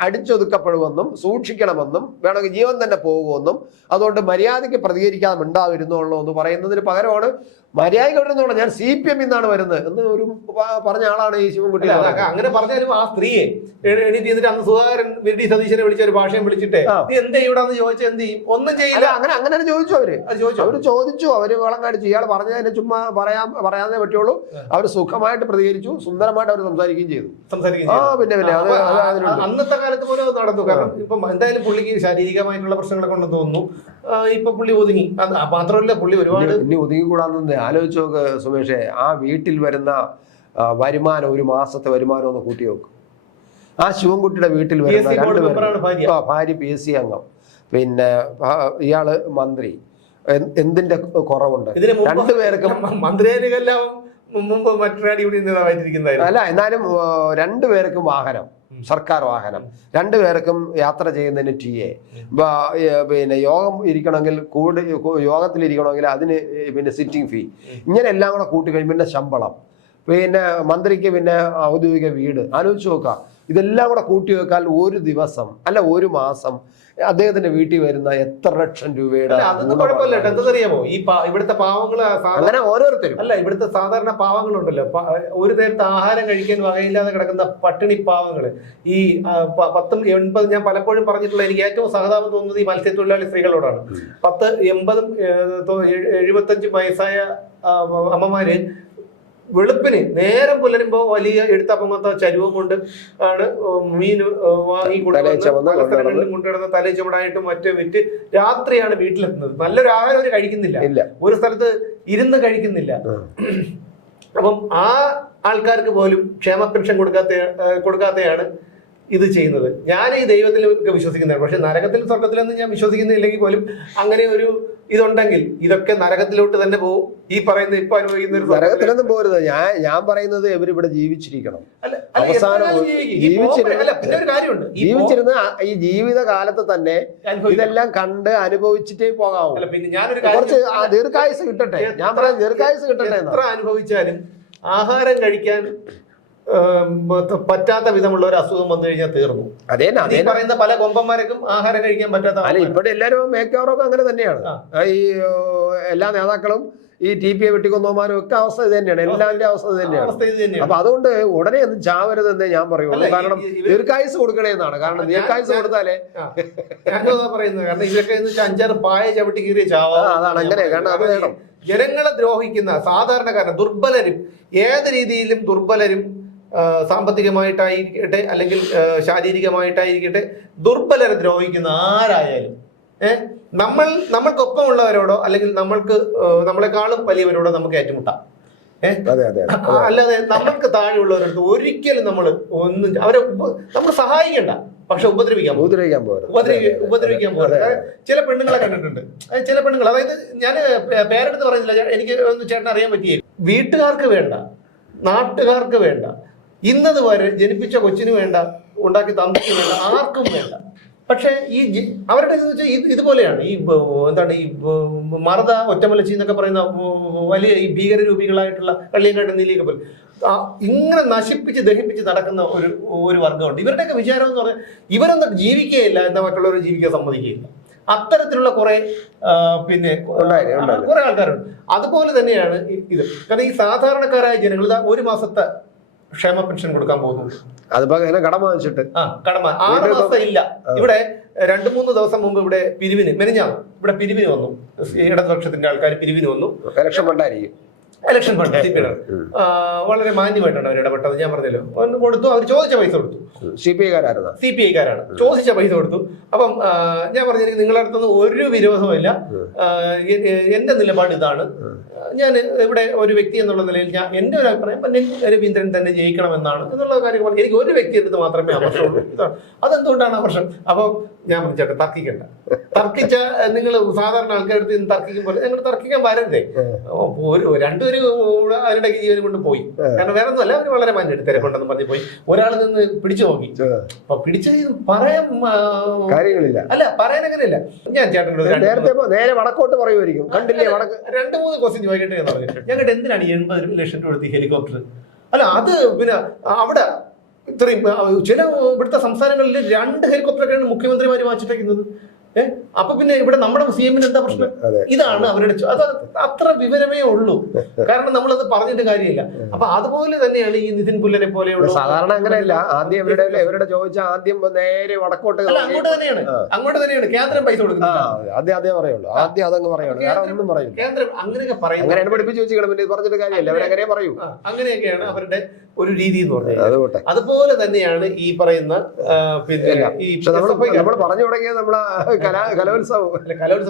അടിച്ചൊതുക്കപ്പെടുമെന്നും സൂക്ഷിക്കണമെന്നും വേണമെങ്കിൽ ജീവൻ തന്നെ പോകുമെന്നും അതുകൊണ്ട് മര്യാദയ്ക്ക് പ്രതികരിക്കാതെ മിണ്ടാതിരുന്നുള്ളൂ എന്ന് പറയുന്നതിന് പകരമാണ് മര്യാദയ്ക്ക് വരുന്നുള്ള ഞാൻ CPM എന്നാണ് വരുന്നത് എന്ന് ഒരു പറഞ്ഞ ആളാണ് ഈ ശിവൻകുട്ടി. അങ്ങനെ പറഞ്ഞാലും ആ സ്ത്രീയെ എണീറ്റ് ചെയ്തിട്ട് അന്ന് സുധാകരൻ VD സതീശനെ വിളിച്ച ഒരു ഭാഷയും വിളിച്ചിട്ട് എന്ത് ചെയ്യൂടാന്ന് ചോദിച്ചാൽ എന്ത് ചെയ്യും? ഒന്നും ചെയ്യില്ല. അങ്ങനെ ചോദിച്ചു. അവര് ചോദിച്ചു, അവര് വളം കാണിച്ചു. ഇയാൾ പറഞ്ഞതിനെ ചുമ്മാ പറയാതെ പറ്റുള്ളൂ. അവര് സുഖമായിട്ട് പ്രതികരിച്ചു, സുന്ദരമായിട്ട് അവർ സംസാരിക്കുകയും ചെയ്തു. പിന്നെ അന്നത്തെ കാലത്ത് പോലും അത് നടന്നു. കാരണം ഇപ്പൊ എന്തായാലും പുള്ളിക്ക് ശാരീരികമായിട്ടുള്ള പ്രശ്നങ്ങളൊക്കെ ഉണ്ടെന്ന് തോന്നുന്നു. ഇപ്പൊ പുള്ളി ഒതുങ്ങി. മാത്രമല്ല പുള്ളി ഒരുപാട് ഇനി ഒതുങ്ങിക്കൂടാന്ന് ആലോചിച്ച് നോക്ക് സുമേഷേ. ആ വീട്ടിൽ വരുന്ന വരുമാനം, ഒരു മാസത്തെ വരുമാനം ഒന്ന് കൂട്ടി നോക്കും. ആ ശിവൻകുട്ടിയുടെ വീട്ടിൽ വരുന്ന ഭാര്യ PSC അംഗം, പിന്നെ ഇയാള് മന്ത്രി, എന്തിന്റെ കുറവുണ്ട്? രണ്ടുപേർക്കും മന്ത്രിയെല്ലാം മുമ്പ് അല്ല, എന്നാലും രണ്ടുപേർക്കും വാഹനം, സർക്കാർ വാഹനം, രണ്ടുപേർക്കും യാത്ര ചെയ്യുന്നതിന് TA, പിന്നെ യോഗം ഇരിക്കണമെങ്കിൽ യോഗത്തിലിരിക്കണമെങ്കിൽ അതിന് പിന്നെ സിറ്റിംഗ് ഫീ, ഇങ്ങനെ എല്ലാം കൂടെ കൂട്ടിക്കഴിഞ്ഞ് പിന്നെ ശമ്പളം, പിന്നെ മന്ത്രിക്ക് പിന്നെ ഔദ്യോഗിക വീട്. ആലോചിച്ച് നോക്കാം. ഇതെല്ലാം കൂടെ കൂട്ടി വെക്കാൻ ഒരു ദിവസം അല്ല ഒരു മാസം അദ്ദേഹത്തിന്റെ വീട്ടിൽ വരുന്ന എത്ര ലക്ഷം രൂപയുടെ. അതൊന്നും കുഴപ്പമില്ല. എന്തറിയാമോ, ഈ ഇവിടുത്തെ പാവങ്ങള് അങ്ങനെ ഓരോരുത്തരും അല്ല, ഇവിടുത്തെ സാധാരണ പാവങ്ങളുണ്ടല്ലോ, ഒരു നേരത്തെ ആഹാരം കഴിക്കാൻ വകയില്ലാതെ കിടക്കുന്ന പട്ടിണി പാവങ്ങള്. ഈ 10, 80 ഞാൻ പലപ്പോഴും പറഞ്ഞിട്ടുള്ള എനിക്ക് ഏറ്റവും സഹതാപം തോന്നുന്നത് ഈ മത്സ്യത്തൊഴിലാളി സ്ത്രീകളോടാണ്. 10, 80, 75 വയസ്സായ അമ്മമാര് വെളുപ്പിന് നേരം പുലരുമ്പോ വലിയ എടുത്തപ്പങ്ങത്ത ചരുവം കൊണ്ട് ആണ് മീൻ വാങ്ങി കൊണ്ടുവരുന്ന തലച്ചുമടായിട്ടും മറ്റേ വിറ്റ് രാത്രിയാണ് വീട്ടിലെത്തുന്നത്. നല്ലൊരു ആഹാരം അവർ കഴിക്കുന്നില്ല, ഒരു സ്ഥലത്ത് ഇരുന്ന് കഴിക്കുന്നില്ല. അപ്പം ആ ആൾക്കാർക്ക് പോലും ക്ഷേമ പെൻഷൻ കൊടുക്കാതെയാണ് ഇത് ചെയ്യുന്നത്. ഞാൻ ഈ ദൈവത്തിലൊക്കെ വിശ്വസിക്കുന്നതാണ്. പക്ഷെ നരകത്തിലും സ്വർഗത്തിലൊന്നും ഞാൻ വിശ്വസിക്കുന്നില്ലെങ്കിൽ പോലും അങ്ങനെ ഒരു ഇതുണ്ടെങ്കിൽ ഇതൊക്കെ നരകത്തിലോട്ട് തന്നെ പോകും. ഈ പറയുന്ന ഇപ്പൊ അനുഭവിക്കുന്ന നരകത്തിലൊന്നും പോരുത്. ഞാൻ പറയുന്നത് ഇവരിവിടെ ജീവിച്ചിരിക്കണം. അവസാനം ജീവിച്ചിരുന്ന് ഈ ജീവിത കാലത്ത് തന്നെ ഇതെല്ലാം കണ്ട് അനുഭവിച്ചിട്ടേ പോകാവൂ. കുറച്ച് ദീർഘായുസ് കിട്ടട്ടെ. ഞാൻ പറയാം, ദീർഘായുസ് കിട്ടട്ടെ. എത്ര അനുഭവിച്ചാലും ആഹാരം കഴിക്കാൻ പറ്റാത്ത വിധമുള്ള ഒരു അസുഖം വന്നു കഴിഞ്ഞാൽ തീർന്നു. അതേ പറയുന്ന പല കൊമ്പന്മാർക്കും ആഹാരം കഴിക്കാൻ പറ്റാത്ത. അല്ല, ഇവിടെ എല്ലാവരും മേക്കവറൊക്കെ അങ്ങനെ തന്നെയാണ്. ഈ എല്ലാ നേതാക്കളും ഈ TPA വെട്ടിക്കൊന്നോമാരും ഒക്കെ അവസ്ഥ ഇത് തന്നെയാണ്. എല്ലാവരുടെ അവസ്ഥ ഇത് തന്നെയാണ്. അപ്പൊ അതുകൊണ്ട് ഉടനെ ഒന്നും ചാവരുതെന്നേ ഞാൻ പറയുള്ളൂ. കാരണം ദീർഘായുസ് കൊടുക്കണേന്നാണ്. കാരണം ദീർഘായുസ് കൊടുത്താലേ പറയുന്നത്. കാരണം ഇതൊക്കെ 5-6 പായ ചവിട്ടി കീറിയ ചാവാ. അതാണ് അങ്ങനെ. കാരണം അത് വേണം. ജനങ്ങളെ ദ്രോഹിക്കുന്ന സാധാരണക്കാരൻ, ദുർബലരും, ഏത് രീതിയിലും ദുർബലരും, സാമ്പത്തികമായിട്ടായിരിക്കട്ടെ അല്ലെങ്കിൽ ശാരീരികമായിട്ടായിരിക്കട്ടെ, ദുർബലരെ ദ്രോഹിക്കുന്ന ആരായാലും നമ്മൾക്കൊപ്പമുള്ളവരോടോ അല്ലെങ്കിൽ നമ്മളെക്കാളും വലിയവരോടോ നമുക്ക് ഏറ്റുമുട്ടാം. അല്ലാതെ നമ്മൾക്ക് താഴെയുള്ളവരടുത്ത് ഒരിക്കലും നമ്മൾ നമ്മൾ സഹായിക്കണ്ട, പക്ഷെ ഉപദ്രവിക്കാൻ പോകരുത്. ചില പെണ്ണുങ്ങളെ കണ്ടിട്ടുണ്ട്. ചില പെണ്ണുങ്ങൾ, അതായത് ഞാൻ പേരെടുത്ത് പറയുന്നില്ല, എനിക്ക് ഒന്ന് ചേട്ടൻ അറിയാൻ പറ്റിയേ. വീട്ടുകാർക്ക് വേണ്ട, നാട്ടുകാർക്ക് വേണ്ട, ഇന്നത് വരെ ജനിപ്പിച്ച കൊച്ചിന് വേണ്ട, ഉണ്ടാക്കി തന്നിട്ട് വേണ്ട, ആർക്കും വേണ്ട. പക്ഷേ ഈ അവരുടെ ഇതുപോലെയാണ് ഈ എന്താണ് ഈ മറുത ഒറ്റമലച്ചി എന്നൊക്കെ പറയുന്ന വലിയ ഈ ഭീകരരൂപികളായിട്ടുള്ള കള്ളിയങ്കാട്ട് നീലിയൊക്കെ പോലെ ഇങ്ങനെ നശിപ്പിച്ച് ദഹിപ്പിച്ച് നടക്കുന്ന ഒരു വർഗമുണ്ട്. ഇവരുടെയൊക്കെ വിചാരം എന്ന് പറഞ്ഞാൽ ഇവരൊന്നും ജീവിക്കുകയില്ല എന്നാൽ മറ്റുള്ളവർ ജീവിക്കാൻ സമ്മതിക്കുകയില്ല. അത്തരത്തിലുള്ള കുറെ പിന്നെ കുറെ ആൾക്കാരുണ്ട്. അതുപോലെ തന്നെയാണ് ഇത്. കാരണം ഈ സാധാരണക്കാരായ ജനങ്ങൾ ഒരു മാസത്തെ ക്ഷേമ പെൻഷൻ കൊടുക്കാൻ പോകുന്നു. അതിപ്പോ കടമ വാങ്ങിച്ചിട്ട് കടമ 6 മാസം ഇല്ല. ഇവിടെ 2-3 ദിവസം മുമ്പ് ഇവിടെ മെനിഞ്ഞാണ് ഇവിടെ പിരിവിന് വന്നു. ഇടതുപക്ഷത്തിന്റെ ആൾക്കാർ പിരിവിന് വന്നു. ഇലക്ഷൻ ഫണ്ടായിരിക്കും. ഇലക്ഷൻ ഫണ്ട് വളരെ മാന്യമായിട്ടാണ് അവർ ഇടപെട്ടത്. ഞാൻ പറഞ്ഞല്ലോ കൊടുത്തു. അവർ ചോദിച്ച പൈസ കൊടുത്തു. CPI കാരാണ് ചോദിച്ച പൈസ കൊടുത്തു. അപ്പം ഞാൻ പറഞ്ഞിരിക്കും നിങ്ങളുടെ അടുത്തൊന്നും ഒരു വിരോധമില്ല. എന്റെ നിലപാട് ഇതാണ്. ഞാൻ ഇവിടെ ഒരു വ്യക്തി എന്നുള്ള നിലയിൽ എന്റെ ഒരു അഭിപ്രായം രവീന്ദ്രൻ തന്നെ ജയിക്കണമെന്നാണ് എന്നുള്ള കാര്യം പറഞ്ഞു. എനിക്ക് ഒരു വ്യക്തി എടുത്ത് മാത്രമേ ആവർഷമുള്ളൂ. ഇതാണ് അതെന്തുകൊണ്ടാണ് ആവർഷം. അപ്പം ഞാൻ പറഞ്ഞേട്ടെ തർക്കിക്കണ്ട. തർക്കിച്ച നിങ്ങൾ സാധാരണ ആൾക്കാരെടുത്ത് തർക്കിക്കുമ്പോൾ നിങ്ങൾ തർക്കിക്കാൻ വരരുതേ. രണ്ടുപേരും അവരുടെ ജീവനം കൊണ്ട് പോയി. കാരണം വേറെ ഒന്നുമല്ല, അവർ വളരെ മാന്യം തിരക്കൊണ്ടെന്ന് പറഞ്ഞ് പോയി. ഒരാൾ നിന്ന് പിടിച്ചു നോക്കി. അപ്പൊ പിടിച്ച പറയാൻ കാര്യങ്ങളില്ല. അല്ല പറയാൻ അങ്ങനെയല്ല. ഞാൻ ചേട്ടനോട് നേരെ വടക്കോട്ട് പറയുമായിരിക്കും. കണ്ടില്ലേ 2-3 ക്വസ്റ്റ്യൻ ചോദിക്കട്ടെ എന്ന് പറഞ്ഞിട്ട് ഞങ്ങളുടെ എന്തിനാണ് 80 ലക്ഷം രൂപ കൊടുത്ത് ഹെലികോപ്റ്റർ? അല്ല അത് പിന്നെ അവിടെ ഇത്രയും ചില ഇവിടുത്തെ സംസ്ഥാനങ്ങളിൽ 2 ഹെലികോപ്റ്ററൊക്കെയാണ് മുഖ്യമന്ത്രിമാര് വാങ്ങിച്ചിട്ടേക്കുന്നത്. അപ്പൊ പിന്നെ ഇവിടെ നമ്മുടെ CM-ന് എന്താ പ്രശ്നം? ഇതാണ് അവരുടെ അത് അത്ര വിവരമേ ഉള്ളൂ. കാരണം നമ്മളത് പറഞ്ഞിട്ട് കാര്യമില്ല. അപ്പൊ അതുപോലെ തന്നെയാണ് ഈ നിതിൻ പുല്ലനെ പോലെയുള്ള സാധാരണ അങ്ങനെയല്ല. ആദ്യം ഇവരുടെ ചോദിച്ചാൽ ആദ്യം നേരെ വടക്കോട്ട് അങ്ങോട്ട് തന്നെയാണ് കേന്ദ്രം പൈസ കൊടുക്കുന്നത്. ആദ്യം പറയുള്ളൂ. ആദ്യം അതങ്ങ് പറയുള്ളൂ. വേറെ ഒന്നും പറയും. കേന്ദ്രം അങ്ങനെയൊക്കെ പറയും. അങ്ങനെയാണ് പഠിപ്പിച്ച് വെച്ചിരിക്കണം. പിന്നെ പറഞ്ഞിട്ട് കാര്യമില്ല. അവരങ്ങനെ പറയൂ. അങ്ങനെയൊക്കെയാണ് അവരുടെ ഒരു രീതി എന്ന് പറഞ്ഞത്. അതുപോലെ തന്നെയാണ് ഈ പറയുന്ന പിന്നെ നമ്മൾ പറഞ്ഞു തുടങ്ങിയത് നമ്മളെ കലോത്സവം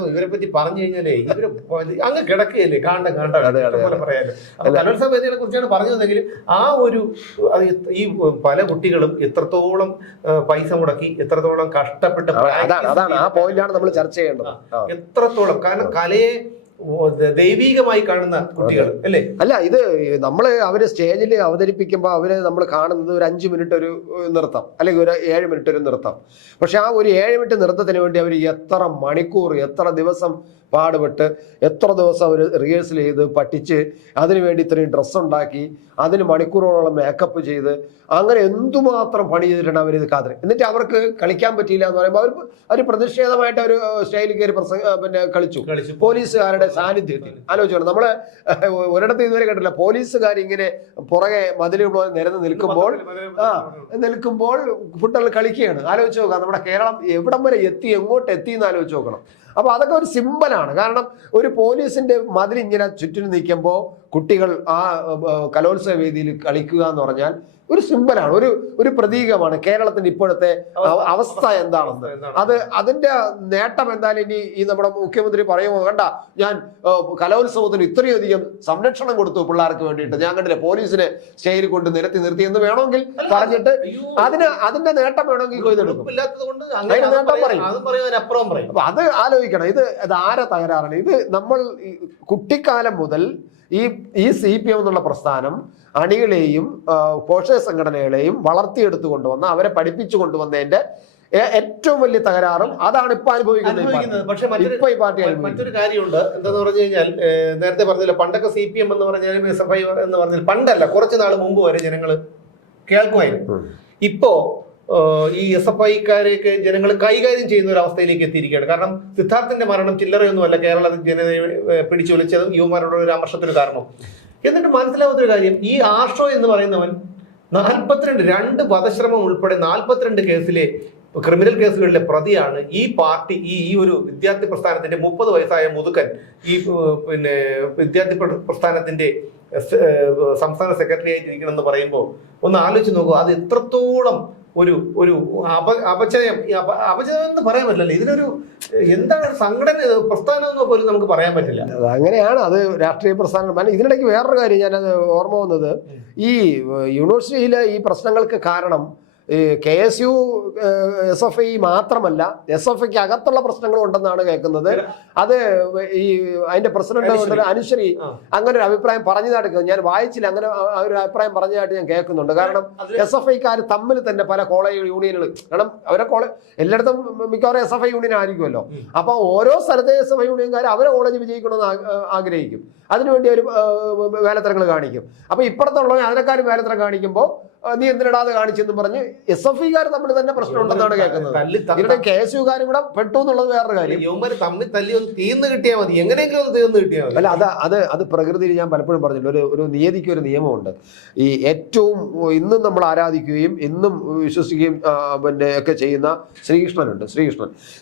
ഇവരെ പറ്റി പറഞ്ഞു കഴിഞ്ഞാലേ ഇവര് അങ്ങ് കിടക്കുകയല്ലേ കാണ്ട പോലെ പറയാലോ. കലോത്സവ വേദികളെ കുറിച്ചാണ് പറഞ്ഞതെങ്കിലും ആ ഒരു ഈ പല കുട്ടികളും എത്രത്തോളം പൈസ മുടക്കി എത്രത്തോളം കഷ്ടപ്പെട്ട് അതാണ് ആ പോയിന്റാണ് നമ്മൾ ചർച്ച ചെയ്യേണ്ടത്. എത്രത്തോളം കാരണം കലയെ ദൈവീകമായി കാണുന്ന കുട്ടികൾ അല്ലേ? അല്ല, ഇത് അവര് സ്റ്റേജിൽ അവതരിപ്പിക്കുമ്പോൾ നമ്മൾ കാണുന്നത് ഒരു 5 മിനിറ്റ് ഒരു നൃത്തം അല്ലെങ്കിൽ ഒരു 7 മിനിറ്റ് ഒരു നൃത്തം. പക്ഷെ ആ ഒരു 7 മിനിറ്റ് നൃത്തത്തിന് വേണ്ടി അവർ എത്ര മണിക്കൂർ എത്ര ദിവസം പാടുപെട്ട് എത്ര ദിവസം അവർ റിഹേഴ്സൽ ചെയ്ത് പഠിച്ച് അതിനുവേണ്ടി ഇത്രയും ഡ്രസ്സ് ഉണ്ടാക്കി അതിന് മണിക്കൂറുകളോളം മേക്കപ്പ് ചെയ്ത് അങ്ങനെ എന്തുമാത്രം പണി ചെയ്തിട്ടാണ് അവരിത് കാതറി. എന്നിട്ട് അവർക്ക് കളിക്കാൻ പറ്റിയില്ല എന്ന് പറയുമ്പോൾ അവർ പ്രതിഷേധമായിട്ട് അവർ സ്റ്റേജിൽ കയറി പിന്നെ കളിച്ചു പോലീസുകാരുടെ സാന്നിധ്യത്തിൽ. ആലോചിക്കണം, നമ്മള് ഒരിടത്ത് ഇതുവരെ കണ്ടില്ല പോലീസുകാർ ഇങ്ങനെ പുറകെ മതിൽ നിരന്ന് നിൽക്കുമ്പോൾ ഫുട്ബോൾ കളിക്കുകയാണ്. ആലോചിച്ച് നോക്കാം നമ്മുടെ കേരളം എവിടം വരെ എത്തി, എങ്ങോട്ട് എത്തി എന്ന് ആലോചിച്ച് നോക്കണം. അപ്പൊ അതൊക്കെ ഒരു സിമ്പലാണ്. കാരണം ഒരു പോലീസിന്റെ മതിൽ ഇങ്ങനെ ചുറ്റിനും നിൽക്കുമ്പോൾ കുട്ടികൾ ആ കലോത്സവ വേദിയിൽ കളിക്കുക എന്ന് പറഞ്ഞാൽ ഒരു സിമ്പലാണ്, ഒരു പ്രതീകമാണ് കേരളത്തിന്റെ ഇപ്പോഴത്തെ അവസ്ഥ എന്താണെന്ന്. അതിന്റെ നേട്ടം എന്തായാലും ഇനി ഈ നമ്മുടെ മുഖ്യമന്ത്രി പറയുമോ, കണ്ട ഞാൻ കലോത്സവത്തിന് ഇത്രയധികം സംരക്ഷണം കൊടുത്തു പിള്ളേർക്ക് വേണ്ടിയിട്ട്, ഞാൻ കണ്ടില്ല പോലീസിനെ സ്റ്റേജിൽ കൊണ്ട് നിർത്തി എന്ന് വേണമെങ്കിൽ പറഞ്ഞിട്ട് അതിന്റെ നേട്ടം വേണമെങ്കിൽ കൊയ്തെടുക്കും. അതിന്റെ നേട്ടം പറയും. അപ്പൊ അത് ആലോചിക്കണം. ഇത് ആരെ തകരാറാണ്? ഇത് നമ്മൾ കുട്ടിക്കാലം മുതൽ ഈ CPM എന്നുള്ള പ്രസ്ഥാനം അണികളെയും പോഷക സംഘടനകളെയും വളർത്തിയെടുത്തു കൊണ്ടുവന്ന അവരെ പഠിപ്പിച്ചു കൊണ്ടുവന്നതിന്റെ ഏറ്റവും വലിയ തകരാറും അതാണ് ഇപ്പൊ അനുഭവിക്കുന്നത്. പക്ഷെ മറ്റൊരു കാര്യമുണ്ട്. എന്താന്ന് പറഞ്ഞു കഴിഞ്ഞാൽ നേരത്തെ പറഞ്ഞില്ല, പണ്ടൊക്കെ CPM എന്ന് പറഞ്ഞാലും SFI എന്ന് പറഞ്ഞാൽ പണ്ടല്ല കുറച്ചു നാൾ മുമ്പ് വരെ ജനങ്ങൾ കേൾക്കുമായിരുന്നു. ഇപ്പോ ഈ SFIക്കാരെയൊക്കെ ജനങ്ങൾ കൈകാര്യം ചെയ്യുന്ന ഒരു അവസ്ഥയിലേക്ക് എത്തിയിരിക്കുകയാണ്. കാരണം സിദ്ധാർത്ഥിന്റെ മരണം ചില്ലറയൊന്നുമല്ല കേരള ജനതയെ പിടിച്ചു വിളിച്ചതും യുവമാരുടെ ഒരു അമർഷത്തിന് കാരണം. എന്നിട്ട് മനസ്സിലാവാത്തൊരു കാര്യം, ഈ ആഷോ എന്ന് പറയുന്നവൻ 2 വധശ്രമം ഉൾപ്പെടെ 42 കേസിലെ ക്രിമിനൽ കേസുകളിലെ പ്രതിയാണ്. ഈ പാർട്ടി ഈ ഒരു വിദ്യാർത്ഥി പ്രസ്ഥാനത്തിന്റെ 30 വയസ്സായ മുതുക്കൻ ഈ പിന്നെ വിദ്യാർത്ഥി പ്രസ്ഥാനത്തിന്റെ സംസ്ഥാന സെക്രട്ടറി ആയിട്ടിരിക്കണം എന്ന് പറയുമ്പോൾ ഒന്ന് ആലോചിച്ച് നോക്കൂ. അത് എത്രത്തോളം ഒരു അപചയം എന്ന് പറയാൻ പറ്റില്ലല്ലോ. ഇതിനൊരു എന്താണ് സംഘടന പ്രസ്ഥാനം എന്ന് പോലും നമുക്ക് പറയാൻ പറ്റില്ല. അങ്ങനെയാണ് അത് രാഷ്ട്രീയ പ്രസ്ഥാനം. ഇതിനിടയ്ക്ക് വേറൊരു കാര്യം ഞാനത് ഓർമ്മ വന്നത്, ഈ യൂണിവേഴ്സിറ്റിയിലെ ഈ പ്രശ്നങ്ങൾക്ക് കാരണം ഈ KSU SFI മാത്രമല്ല SFIക്ക് അകത്തുള്ള പ്രശ്നങ്ങളും ഉണ്ടെന്നാണ് കേൾക്കുന്നത്. അത് ഈ അതിന്റെ പ്രസിഡന്റ് അനുശ്രീ അങ്ങനെ ഒരു അഭിപ്രായം പറഞ്ഞതായിട്ട് ഞാൻ വായിച്ചില്ല. അങ്ങനെ ഒരു അഭിപ്രായം പറഞ്ഞതായിട്ട് ഞാൻ കേൾക്കുന്നുണ്ട്. കാരണം SFIക്കാർ തമ്മിൽ തന്നെ പല കോളേജ് യൂണിയനുകൾ, കാരണം അവരെ എല്ലായിടത്തും മിക്കവാറും SFI യൂണിയൻ ആയിരിക്കുമല്ലോ. അപ്പൊ ഓരോ സ്ഥലത്തെ SFI യൂണിയൻകാർ അവരെ കോളേജ് വിജയിക്കണമെന്ന് ആഗ്രഹിക്കും. അതിനുവേണ്ടി ഒരു വേലത്തരങ്ങൾ കാണിക്കും. അപ്പൊ ഇപ്പുറത്തുള്ളവർ അതിനെക്കാരും വേലത്തരം കാണിക്കുമ്പോൾ നീ എന്തിനിടാതെ കാണിച്ചെന്ന് പറഞ്ഞ് SFIക്കാർ തമ്മിൽ തന്നെ പ്രശ്നം ഉണ്ടെന്നാണ് കേൾക്കുന്നത്. ഇവിടെ KSUകാരും കൂടെ പെട്ടു എന്നുള്ളത് വേറൊരു കാര്യം. തമ്മിൽ തല്ലി ഒന്ന് തീർന്ന് കിട്ടിയാൽ മതി, എങ്ങനെയെങ്കിലും ഒന്ന് തീർന്ന് കിട്ടിയാൽ മതി. അല്ല, അത് പ്രകൃതിയിൽ ഞാൻ പലപ്പോഴും പറഞ്ഞില്ല, ഒരു നിയതിക്ക് ഒരു നിയമമുണ്ട്. ഈ ഏറ്റവും ഇന്നും നമ്മൾ ആരാധിക്കുകയും ഇന്നും വിശ്വസിക്കുകയും പിന്നെ ഒക്കെ ചെയ്യുന്ന ശ്രീകൃഷ്ണനുണ്ട്.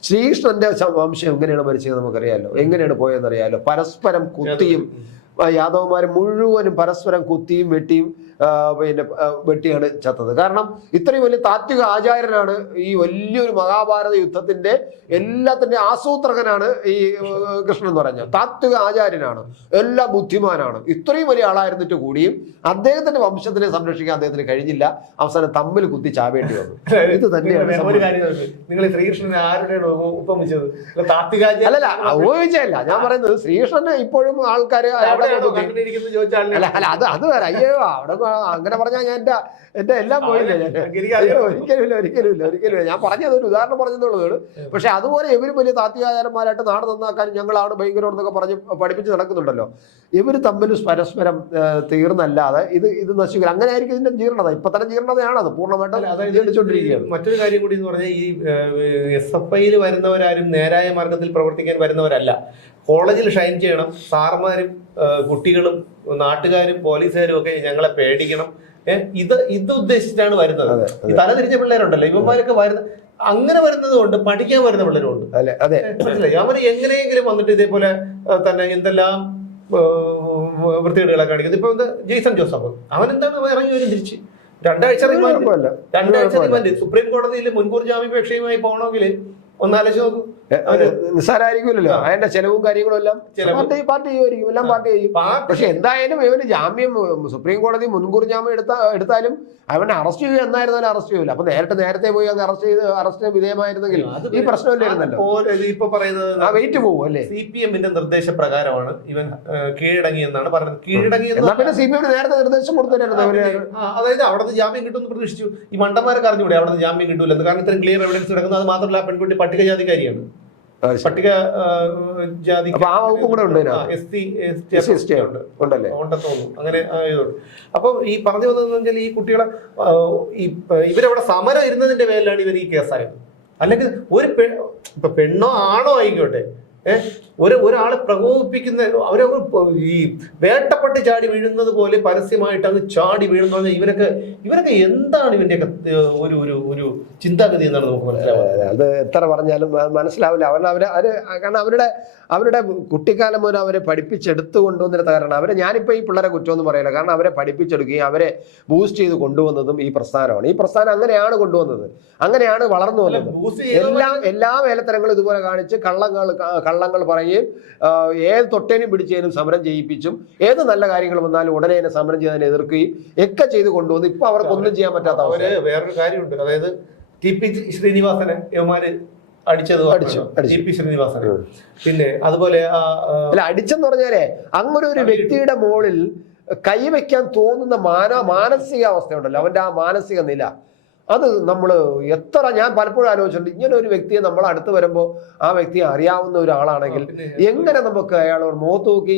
ശ്രീകൃഷ്ണന്റെ വംശം എങ്ങനെയാണ് മരിച്ചത് നമുക്കറിയാലോ, എങ്ങനെയാണ് പോയതെന്നറിയാലോ. പരസ്പരം കുത്തിയും യാദവന്മാർ മുഴുവനും പരസ്പരം കുത്തിയും വെട്ടിയും വെട്ടിയാണ് ചത്തത്. കാരണം ഇത്രയും വലിയ താത്വിക ആചാര്യനാണ്, ഈ വലിയൊരു മഹാഭാരത യുദ്ധത്തിന്റെ എല്ലാത്തിന്റെ ആസൂത്രകനാണ് ഈ കൃഷ്ണൻ എന്ന് പറഞ്ഞാൽ. താത്വിക ആചാര്യനാണ്, എല്ലാ ബുദ്ധിമാനാണ്. ഇത്രയും വലിയ ആളായിരുന്നിട്ട് കൂടിയും അദ്ദേഹത്തിന്റെ വംശത്തിനെ സംരക്ഷിക്കാൻ അദ്ദേഹത്തിന് കഴിഞ്ഞില്ല. അവസാനം തമ്മിൽ കുത്തി ചാവേണ്ടി വന്നു. ഇത് തന്നെയാണ് നിങ്ങൾ ശ്രീകൃഷ്ണനെ ആരുടെയാണ് ഉപമിച്ചത്? അല്ലല്ല, ഉപയോഗിച്ചല്ല ഞാൻ പറയുന്നത്. ശ്രീകൃഷ്ണന് ഇപ്പോഴും ആൾക്കാര് അത് വേറെ. അയ്യോ, അവിടെ അങ്ങനെ പറഞ്ഞാൽ ഞാൻ എന്റെ എല്ലാം പോയില്ലേ. ഒരിക്കലും ഞാൻ പറഞ്ഞത് ഒരു ഉദാഹരണം പറഞ്ഞെന്നുള്ളതാണ്. പക്ഷെ അതുപോലെ ഇവര് വലിയ താത്വികാചാരന്മാരായിട്ട് നാട് നന്നാക്കാൻ ഞങ്ങളാണ് ഭയങ്കരമെന്നൊക്കെ പറഞ്ഞ് പഠിപ്പിച്ച് നടക്കുന്നുണ്ടല്ലോ. ഇവർ തമ്മിൽ പരസ്പരം തീർന്നല്ലാതെ ഇത് നശിക്കില്ല. അങ്ങനെ ആയിരിക്കും ഇതിന്റെ ജീർണത. ഇപ്പൊ തന്നെ ജീർണതയാണ് അത് പൂർണ്ണമായിട്ടും ജീർണിച്ചുകൊണ്ടിരിക്കുകയാണ്. മറ്റൊരു കാര്യം കൂടി എന്ന് പറഞ്ഞാൽ ഈ SFIയിൽ വരുന്നവരാരും നേരായ മാർഗത്തിൽ പ്രവർത്തിക്കാൻ വരുന്നവരല്ല. കോളേജിൽ ഷൈൻ ചെയ്യണം, സാർമാരും കുട്ടികളും നാട്ടുകാരും പോലീസുകാരും ഒക്കെ ഞങ്ങളെ പേടിക്കണം, ഇത് ഉദ്ദേശിച്ചിട്ടാണ് വരുന്നത്. ഈ തലതിരിച്ച പിള്ളേരുണ്ടല്ലോ, ഇവന്മാരൊക്കെ വരുന്ന അങ്ങനെ വരുന്നത് കൊണ്ട് പഠിക്കാൻ വരുന്ന പിള്ളേരുണ്ട്. മനസ്സിലായി? അവർ എങ്ങനെയെങ്കിലും വന്നിട്ട് ഇതേപോലെ തന്നെ എന്തെല്ലാം വൃത്തികേടുകളെ കാണിക്കുന്നത്. ഇപ്പൊ ജെയ്സൺ ജോസഫ് അവൻ എന്താണ് ഇറങ്ങി വരും തിരിച്ച് രണ്ടാഴ്ച റിമാൻഡ്. സുപ്രീം കോടതിയിൽ മുൻകൂർ ജാമ്യാപേക്ഷയുമായി പോകണമെങ്കിൽ ഒന്നാലോചിച്ച് നോക്കൂ. നിസ്സാരായിരിക്കുമല്ലോ. അതിന്റെ ചെലവും കാര്യങ്ങളും എല്ലാം പാർട്ടി ചെയ്യുമായിരിക്കും, എല്ലാം പാർട്ടി ചെയ്യും. പക്ഷെ എന്തായാലും ഇവന് ജാമ്യം സുപ്രീം കോടതി മുൻകൂർ ജാമ്യം എടുത്താലും അവനെ അറസ്റ്റ് ചെയ്യുക എന്നായിരുന്നാലും അറസ്റ്റ് ചെയ്യൂല. അപ്പൊ നേരത്തെ പോയി അങ്ങ് അറസ്റ്റിന് വിധേയമായിരുന്നെങ്കിൽ ഈ പ്രശ്നമില്ലായിരുന്നല്ലോ. ഇപ്പൊ പറയുന്നത് വെയിറ്റ് പോകും അല്ലേ. CPMന്റെ നിർദ്ദേശപ്രകാരമാണ് ഇവൻ കീഴടങ്ങി എന്നാണ് പറഞ്ഞത്. കീഴടങ്ങി പിന്നെ CPM നേരത്തെ നിർദ്ദേശം കൊടുത്തിട്ടായിരുന്നു. അതായത് അവിടെ നിന്ന് ജാമ്യം കിട്ടുമെന്ന് പ്രതീക്ഷിച്ചു. ഈ മണ്ടന്മാരെ അറിഞ്ഞൂടെ അവിടെ നിന്ന് ജാമ്യം കിട്ടൂലെന്ന്? കാരണം ഇത്രയും ക്ലിയർ എവിഡൻസ് കിടക്കുന്നത്. അത് മാത്രമല്ല പെൺകുട്ടി പട്ടികജാതിക്കാരിയാണ്. പട്ടിക ജാതി ഉണ്ടെന്ന് തോന്നുന്നു. അങ്ങനെ ആയതുകൊണ്ട് അപ്പൊ ഈ പറഞ്ഞു വന്നതെന്ന് വെച്ചാൽ ഈ കുട്ടികളെ ഇവരവിടെ സമരം ഇരുന്നതിന്റെ പേരിലാണ് ഇവർ ഈ കേസായത്. അല്ലെങ്കിൽ ഇപ്പൊ പെണ്ണോ ആണോ ആയിക്കോട്ടെ, ഒരാളെ പ്രകോപിപ്പിക്കുന്ന അവരെ ഈ വേട്ടപ്പെട്ട് ചാടി വീഴുന്നത് പോലെ പരസ്യമായിട്ട് അങ്ങ് ചാടി വീഴുന്ന ഇവരൊക്കെ എന്താണ് ഇവന്റെയൊക്കെ ഒരു ചിന്താഗതി എന്നാണ് നമുക്ക് മനസ്സിലാവുന്നത്. അത് എത്ര പറഞ്ഞാലും മനസ്സിലാവില്ല. കാരണം അവരുടെ കുട്ടിക്കാലം മുതൽ അവരെ പഠിപ്പിച്ചെടുത്ത് കൊണ്ടുവന്നിരുന്ന കാരണം ഞാനിപ്പോ ഈ പിള്ളേരെ കുറ്റമൊന്നും പറയില്ല. കാരണം അവരെ പഠിപ്പിച്ചെടുക്കുകയും അവരെ ബൂസ്റ്റ് ചെയ്ത് കൊണ്ടുവന്നതും ഈ പ്രസ്ഥാനമാണ്. ഈ പ്രസ്ഥാനം അങ്ങനെയാണ് കൊണ്ടുവന്നത്, അങ്ങനെയാണ് വളർന്നു വന്നത്. എല്ലാ വേലത്തരങ്ങളും ഇതുപോലെ കാണിച്ച് കള്ളങ്ങൾ പറയുകയും ഏത് തൊട്ടേനും പിടിച്ചതിനും സമരം ചെയ്യിപ്പിച്ചും ഏത് നല്ല കാര്യങ്ങൾ വന്നാലും ഉടനെ തന്നെ സമരം ചെയ്തതിനെ എതിർക്കുകയും ഒക്കെ ചെയ്ത് കൊണ്ടുവന്ന് ഇപ്പൊ അവർക്കൊന്നും ചെയ്യാൻ പറ്റാത്ത അവര്. വേറൊരു കാര്യമുണ്ട്, അതായത് TP ശ്രീനിവാസനെ യവന്മാര് അടിച്ചു TP ശ്രീനിവാസനെ. പിന്നെ അതുപോലെ അടിച്ചെന്ന് പറഞ്ഞാലേ അങ്ങനെ ഒരു വ്യക്തിയുടെ മുകളിൽ കൈവയ്ക്കാൻ തോന്നുന്ന മാനസികാവസ്ഥയുണ്ടല്ലോ, അവന്റെ ആ മാനസിക നില, അത് നമ്മൾ ഞാൻ പലപ്പോഴും ആലോചിച്ചിട്ടുണ്ട്. ഇങ്ങനെ ഒരു വ്യക്തിയെ നമ്മൾ അടുത്ത് വരുമ്പോൾ ആ വ്യക്തിയെ അറിയാവുന്ന ഒരാളാണെങ്കിൽ എങ്ങനെ നമുക്ക് അയാളോട് മുഖത്ത് നോക്കി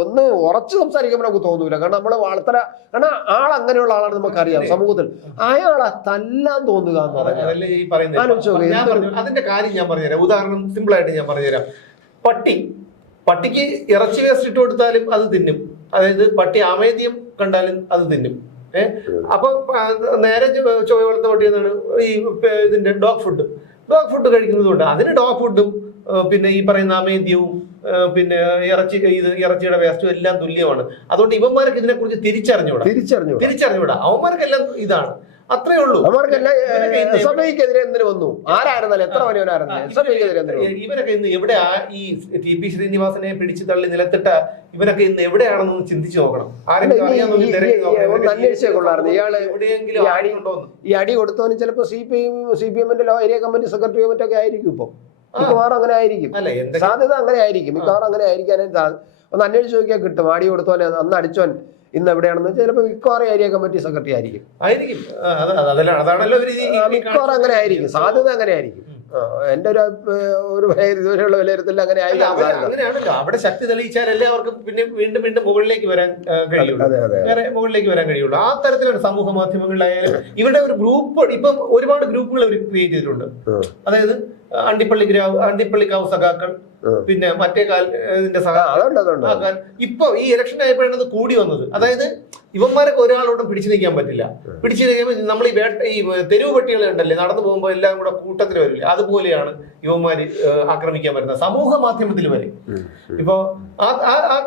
ഒന്ന് ഉറച്ചു സംസാരിക്കുമ്പോൾ നമുക്ക് തോന്നൂല. കാരണം നമ്മൾ കാരണം ആൾ അങ്ങനെയുള്ള ആളാണ്, നമുക്കറിയാം സമൂഹത്തിൽ. അയാളെ തല്ലാൻ തോന്നുക എന്ന് പറഞ്ഞാൽ അതിന്റെ കാര്യം ഞാൻ പറഞ്ഞുതരാം. ഉദാഹരണം സിമ്പിൾ ആയിട്ട് ഞാൻ പറഞ്ഞുതരാം. പട്ടിക്ക് ഇറച്ചി വേസ്റ്റ് ഇട്ട് കൊടുത്താലും അത് തിന്നും. അതായത് പട്ടി അമേദ്യം കണ്ടാലും അത് തിന്നും. അപ്പൊ നേരെ ചൊവ്വ വളർത്ത പട്ടി എന്നാണ് ഈ ഇതിന്റെ ഡോഗ് ഫുഡ് കഴിക്കുന്നത് കൊണ്ട് അതിന് ഡോഗ് ഫുഡും പിന്നെ ഈ പറയുന്ന അമേദ്യവും പിന്നെ ഇറച്ചിയുടെ വേസ്റ്റും എല്ലാം തുല്യമാണ്. അതുകൊണ്ട് ഇവന്മാർക്ക് ഇതിനെക്കുറിച്ച് തിരിച്ചറിഞ്ഞൂടാ. അവന്മാർക്കെല്ലാം ഇതാണ്. അത്രേ ഉള്ളൂ. SFIക്കെതിരെ എന്തിനു വന്നു? ആരായിരുന്നാലും എത്ര വലിയവരായിരുന്നു SFIക്കെതിരെ ഇവരൊക്കെ ഇന്ന് എവിടെ ഈ TP ശ്രീനിവാസനെ പിടിച്ചു തള്ളി നിലത്തിട്ട ഇവരൊക്കെ ഇന്ന് എവിടെയാണെന്ന് ചിന്തിച്ചു നോക്കണം. ആരെങ്കിലും അന്വേഷിച്ചേ കൊള്ളായിരുന്നു ഇയാള് എവിടെയെങ്കിലും ഈ അടി കൊടുത്തവന് ചിലപ്പോ CPM-ന്റെ ഏരിയ കമ്മിറ്റി സെക്രട്ടറി മറ്റൊക്കെ ആയിരിക്കും. മിക്കവാറും അങ്ങനെ ആയിരിക്കും, സാധ്യത അങ്ങനെ ആയിരിക്കും, മിക്കവാറും അങ്ങനെ ആയിരിക്കാനും ഒന്ന് അന്വേഷിച്ച് നോക്കിയാൽ കിട്ടും. അടി കൊടുത്തോൻ അന്ന് അടിച്ചോൻ ഇന്ന് എവിടെയാണെന്ന് വെച്ചാൽ ചിലപ്പോൾ മിക്കവാറും ഏരിയ കമ്മിറ്റി സെക്രട്ടറി ആയിരിക്കും. മിക്കവാറും അങ്ങനെ ആയിരിക്കും, സാധ്യത അങ്ങനെ ആയിരിക്കും. എന്റെ ഒരു ഇതുവരെയുള്ള വിലയിരുത്തൽ അങ്ങനെ അങ്ങനെയാണല്ലോ. അവിടെ ശക്തി തെളിയിച്ചാലല്ലേ അവർക്ക് പിന്നെ വീണ്ടും വീണ്ടും മുകളിലേക്ക് വരാൻ കഴിയുള്ളൂ, വേറെ മുകളിലേക്ക് വരാൻ കഴിയുള്ളൂ. ആ തരത്തിലാണ് സമൂഹ മാധ്യമങ്ങളിലായാലും ഇവരുടെ ഒരു ഗ്രൂപ്പ്. ഇപ്പം ഒരുപാട് ഗ്രൂപ്പുകൾ അവർ ക്രിയേറ്റ് ചെയ്തിട്ടുണ്ട്. അതായത് അണ്ടിപ്പള്ളിക്കാവ് സഖാക്കൾ, പിന്നെ മറ്റേ ഇതിന്റെ സഖാക്കൾ. ഇപ്പൊ ഈ ഇലക്ഷൻ ആയപ്പോഴാണ് ഇത് കൂടി വന്നത്. അതായത് ഇവന്മാരൊക്കെ ഒരാളോടും പിടിച്ചു നിൽക്കാൻ പറ്റില്ല. പിടിച്ചു നിൽക്കുമ്പോൾ നമ്മൾ ഈ തെരുവ് പട്ടികൾ ഉണ്ടല്ലേ, നടന്നു പോകുമ്പോൾ എല്ലാം കൂടെ കൂട്ടത്തിൽ വരില്ല, അതുപോലെയാണ് ഇവന്മാര് ആക്രമിക്കാൻ വരുന്നത് സമൂഹ മാധ്യമത്തിൽ വരെ. ഇപ്പൊ ആ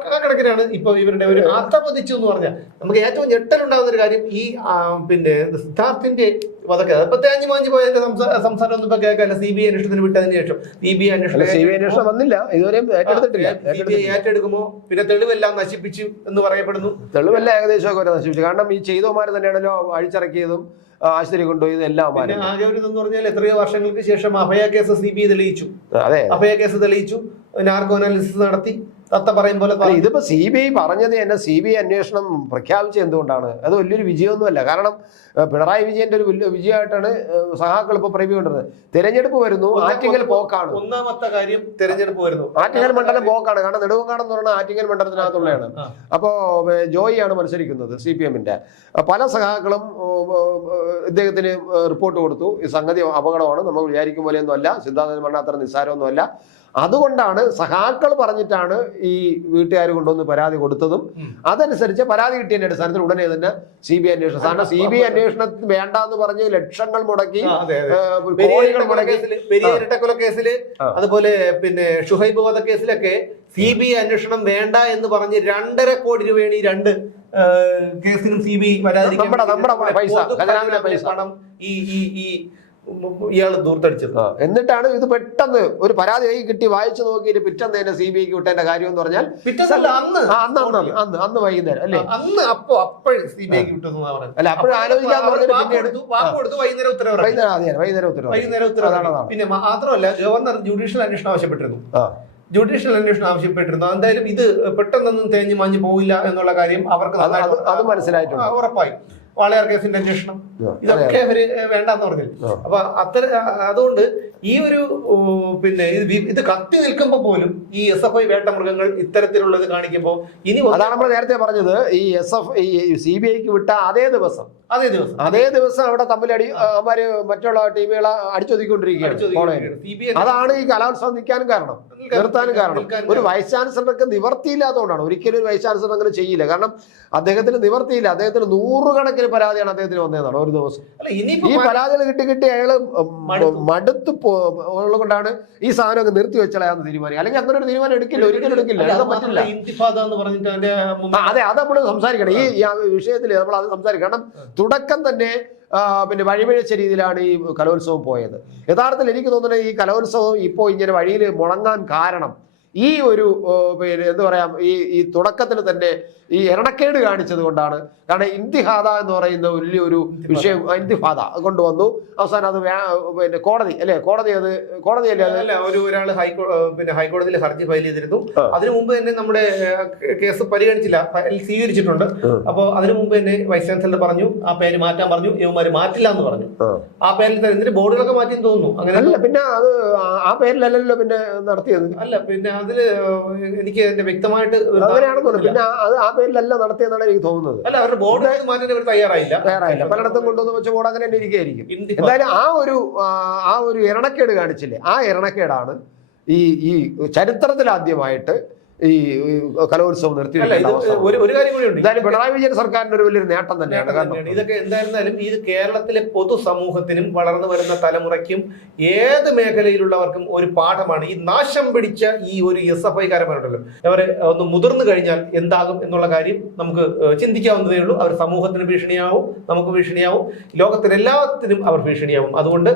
കണക്കിനാണ് ഇപ്പൊ ഇവരുടെ ഒരു ആത്മപതിച്ചു എന്ന് പറഞ്ഞാൽ നമുക്ക് ഏറ്റവും ഞെട്ടലുണ്ടാകുന്ന ഒരു കാര്യം ഈ പിന്നെ സിദ്ധാർത്ഥിന്റെ വധക്കെ ഇപ്പൊ തേഞ്ഞു മാഞ്ഞു പോയതിന്റെ സംസാരം ഒന്നും ഇപ്പൊ കേൾക്കാല്ല. CBI അന്വേഷണത്തിന് വിട്ടതിന് ശേഷം CBI അന്വേഷണം വന്നില്ല, ഇതുവരെയും ഏറ്റെടുക്കുമോ പിന്നെ തെളിവെല്ലാം നശിപ്പിച്ചു എന്ന് പറയപ്പെടുന്നു. തെളിവെല്ലാം ഏകദേശം നശിപ്പിച്ചു. കാരണം ഈ ചെയ്തവന്മാര് തന്നെയാണല്ലോ അഴിച്ചിറക്കിയതും ആശുപത്രി കൊണ്ടുപോയത് എല്ലാം. ആകെ ഒരു ഇതെന്ന് പറഞ്ഞാൽ എത്രയോ വർഷങ്ങൾക്ക് ശേഷം അഭയ കേസ് CBI തെളിയിച്ചു. അഭയ കേസ് തെളിയിച്ചു, നാർക്കോ അനാലിസിസ് നടത്തി. തത്ത പറയും പോലെ ഇതിപ്പോ CBI പറഞ്ഞത് തന്നെ CBI അന്വേഷണം പ്രഖ്യാപിച്ചത് എന്തുകൊണ്ടാണ്? അത് വലിയൊരു വിജയമൊന്നുമല്ല. കാരണം പിണറായി വിജയന്റെ ഒരു വലിയ വിജയമായിട്ടാണ് സഹാക്കൾ ഇപ്പൊ പ്രയോഗിക്കുന്നത്. തെരഞ്ഞെടുപ്പ് വരുന്നു, ആറ്റിങ്ങൽ പോക്കാണ് ഒന്നാമത്തെ കാര്യം. തെരഞ്ഞെടുപ്പ് വരുന്നു, ആറ്റിങ്ങൽ മണ്ഡലം പോക്കാണ്. കാരണം നെടുവങ്ങാട് എന്ന് പറഞ്ഞാൽ ആറ്റിങ്ങൽ മണ്ഡലത്തിനകത്തുള്ളതാണ്. അപ്പോ ജോയിയാണ് മത്സരിക്കുന്നത് CPM-ന്റെ. പല സഹാക്കളും ഇദ്ദേഹത്തിന് റിപ്പോർട്ട് കൊടുത്തു, ഈ സംഗതി അപകടമാണ്, നമ്മൾ വിചാരിക്കും പോലെയൊന്നും അല്ല, സിദ്ധാന്തൻ പറഞ്ഞ അത്ര നിസ്സാരമൊന്നുമല്ല. അതുകൊണ്ടാണ് സഹാക്കൾ പറഞ്ഞിട്ടാണ് ഈ വീട്ടുകാർ കൊണ്ടുവന്ന് പരാതി കൊടുത്തതും. അതനുസരിച്ച് പരാതി കിട്ടിയതിന്റെ അടിസ്ഥാനത്തിൽ ഉടനെ തന്നെ CBI അന്വേഷണം. കാരണം CBI അന്വേഷണത്തിന് വേണ്ട എന്ന് പറഞ്ഞ് ലക്ഷങ്ങൾ മുടക്കി, കോടികൾ മുടക്കി. കേസില് അതുപോലെ പിന്നെ ഷുഹൈബ് വധക്കേസിലൊക്കെ CBI അന്വേഷണം വേണ്ട എന്ന് പറഞ്ഞ് 2.5 കോടി രൂപയാണ് ഈ രണ്ട് കേസിനും CBI പരാതി പണം ഈ ഇയാൾ ദൂർത്തടിച്ചത്. എന്നിട്ടാണ് ഇത് പെട്ടെന്ന് ഒരു പരാതി കൈ കിട്ടി വായിച്ചു നോക്കിയിട്ട് പിറ്റേന്ന് തന്നെ CBIക്ക് വിട്ടേണ്ട കാര്യം എന്ന് പറഞ്ഞാൽ അന്ന് വൈകുന്നേരം അല്ലേ? അന്ന് അപ്പോഴും CBIക്ക് വിട്ടു അല്ല, അപ്പോഴും ആലോചിക്കാന്ന് വൈകുന്നേരം ഉത്തരവ്. പിന്നെ മാത്രമല്ല, ഗവർണർ ജുഡീഷ്യൽ അന്വേഷണം ആവശ്യപ്പെട്ടിരുന്നു. എന്തായാലും ഇത് പെട്ടെന്നൊന്നും തേഞ്ഞു മാഞ്ഞു പോവില്ല എന്നുള്ള കാര്യം അവർക്ക് അത് മനസ്സിലായിട്ടുണ്ട്, ഉറപ്പായി. വാളയാർ കേസിന്റെ അന്വേഷണം ഇതൊക്കെ അവര് വേണ്ടെന്ന് പറഞ്ഞില്ല. അപ്പൊ അതുകൊണ്ട് ഈ ഒരു പിന്നെ ഇത് കത്തി നിൽക്കുമ്പോ പോലും ഈ SFI വേട്ടമൃഗങ്ങൾ ഇത്തരത്തിലുള്ളത് കാണിക്കുമ്പോൾ ഇനി അതാണ് നമ്മൾ നേരത്തെ പറഞ്ഞത്. ഈ CBIക്ക് വിട്ട അതേ ദിവസം അവിടെ തമ്മിലടി അവന്മാര് മറ്റുള്ള ടീമുകളെ അടിച്ചൊതുക്കിക്കൊണ്ടിരിക്കുകയാണ്. അതാണ് ഈ കലോത്സവം നിൽക്കാനും കാരണം, നിർത്താനും കാരണം. ഒരു വൈസ് ചാൻസലർക്ക് നിവർത്തിയില്ലാത്തതുകൊണ്ടാണ്. ഒരിക്കലും ഒരു വൈസ് ചാൻസലർ അങ്ങനെ ചെയ്യില്ല. കാരണം അദ്ദേഹത്തിന് നിവർത്തിയില്ല. അദ്ദേഹത്തിന് 100 കണക്കിന് പരാതിയാണ് അദ്ദേഹത്തിന് വന്നതാണ് ഒരു ദിവസം. ഈ പരാതികൾ കിട്ടി അയാള് മടുത്ത് കൊണ്ടാണ് ഈ സാധനമൊക്കെ നിർത്തി വെച്ചളയാന്ന് തീരുമാനിക്കുക. അല്ലെങ്കിൽ അങ്ങനെ ഒരു തീരുമാനം എടുക്കില്ല, ഒരിക്കലും എടുക്കില്ല, പറ്റില്ല. അതെ, അത് നമ്മൾ സംസാരിക്കണം. ഈ വിഷയത്തിൽ നമ്മൾ അത് സംസാരിക്കണം. കാരണം തുടക്കം തന്നെ പിന്നെ വഴിപിഴച്ച രീതിയിലാണ് ഈ കലോത്സവം പോയത്. യഥാർത്ഥത്തിൽ എനിക്ക് തോന്നുന്നത് ഈ കലോത്സവം ഇപ്പോൾ ഇങ്ങനെ വഴിയിൽ മുടങ്ങാൻ കാരണം ഈ ഒരു പിന്നെ എന്താ പറയാ, ഈ തുടക്കത്തിന് തന്നെ ഈ എരണക്കേട് കാണിച്ചത് കൊണ്ടാണ്. കാരണം ഇന്തിഹാദ എന്ന് പറയുന്ന വലിയൊരു വിഷയം ഇന്തിഹാദ കൊണ്ടുവന്നു. അവസാനം അത് പിന്നെ കോടതിയല്ലേ ഒരാൾ ഹൈക്കോടതിയിൽ ഹർജി ഫയൽ ചെയ്തിരുന്നു. അതിനു മുമ്പ് തന്നെ നമ്മുടെ കേസ് പരിഗണിച്ചില്ല, സ്വീകരിച്ചിട്ടുണ്ട്. അപ്പോൾ അതിനു മുമ്പ് തന്നെ വൈസ് ചാൻസലർ പറഞ്ഞു ആ പേര് മാറ്റാൻ പറഞ്ഞു. ഇവന്മാര് മാറ്റില്ല എന്ന് പറഞ്ഞു. ആ പേരിൽ എന്തിന് ബോർഡുകളൊക്കെ മാറ്റിയെന്ന് തോന്നുന്നു. അങ്ങനെ പിന്നെ അത് ആ പേരിലല്ലല്ലോ പിന്നെ നടത്തിയത്. അല്ല, പിന്നെ അതില് എനിക്ക് വ്യക്തമായിട്ട് അങ്ങനെയാണെന്ന് തോന്നുന്നു. പിന്നെ അത് ആ പേരിലല്ല നടത്തിയെന്നാണ് എനിക്ക് തോന്നുന്നത്. അല്ല, അവരുടെ ബോർഡ് മാറ്റാൻ അവർ തയ്യാറായില്ല. പലയിടത്തും കൊണ്ടുവന്ന് വെച്ച ബോർഡ് അങ്ങനെ തന്നെ ഇരിക്കുകയായിരിക്കും. എന്തായാലും ആ ഒരു എരണക്കേട് കാണിച്ചില്ലേ, ആ എരണക്കേടാണ് ഈ ചരിത്രത്തിൽ ആദ്യമായിട്ട് ഈ കലോത്സവം അല്ല, നിർത്തിവെക്കേണ്ട ഇത് അവസ്ഥ. ഒരു കാര്യം കൂടിയുണ്ട്. എന്തായാലും പിണറായി വിജയൻ സർക്കാരിന്റെ ഒരു വലിയൊരു നേട്ടം തന്നെയാണ്. കാരണം ഇതൊക്കെ എന്തായിരുന്നാലും ഇത് കേരളത്തിലെ പൊതുസമൂഹത്തിനും വളർന്നു വരുന്ന തലമുറയ്ക്കും ഏത് മേഖലയിലുള്ളവർക്കും ഒരു പാഠമാണ്. ഈ നാശം പിടിച്ച ഈ ഒരു SFI കാരന്മാരുണ്ടല്ലോ, അവരെ ഒന്ന് മുതിർന്നു കഴിഞ്ഞാൽ എന്താകും എന്നുള്ള കാര്യം നമുക്ക് ചിന്തിക്കാവുന്നതേ ഉള്ളൂ. അവർ സമൂഹത്തിന് ഭീഷണിയാവും, നമുക്ക് ഭീഷണിയാവും, ലോകത്തിന് എല്ലാത്തിനും അവർ ഭീഷണിയാവും. അതുകൊണ്ട്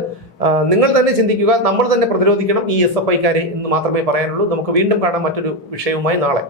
നിങ്ങൾ തന്നെ ചിന്തിക്കുക, നമ്മൾ തന്നെ പ്രതിരോധിക്കണം ഈ SFI കാരെ എന്ന് മാത്രമേ പറയാനുള്ളൂ. നമുക്ക് വീണ്ടും കാണാം മറ്റൊരു വിഷയവുമായി നാളെ.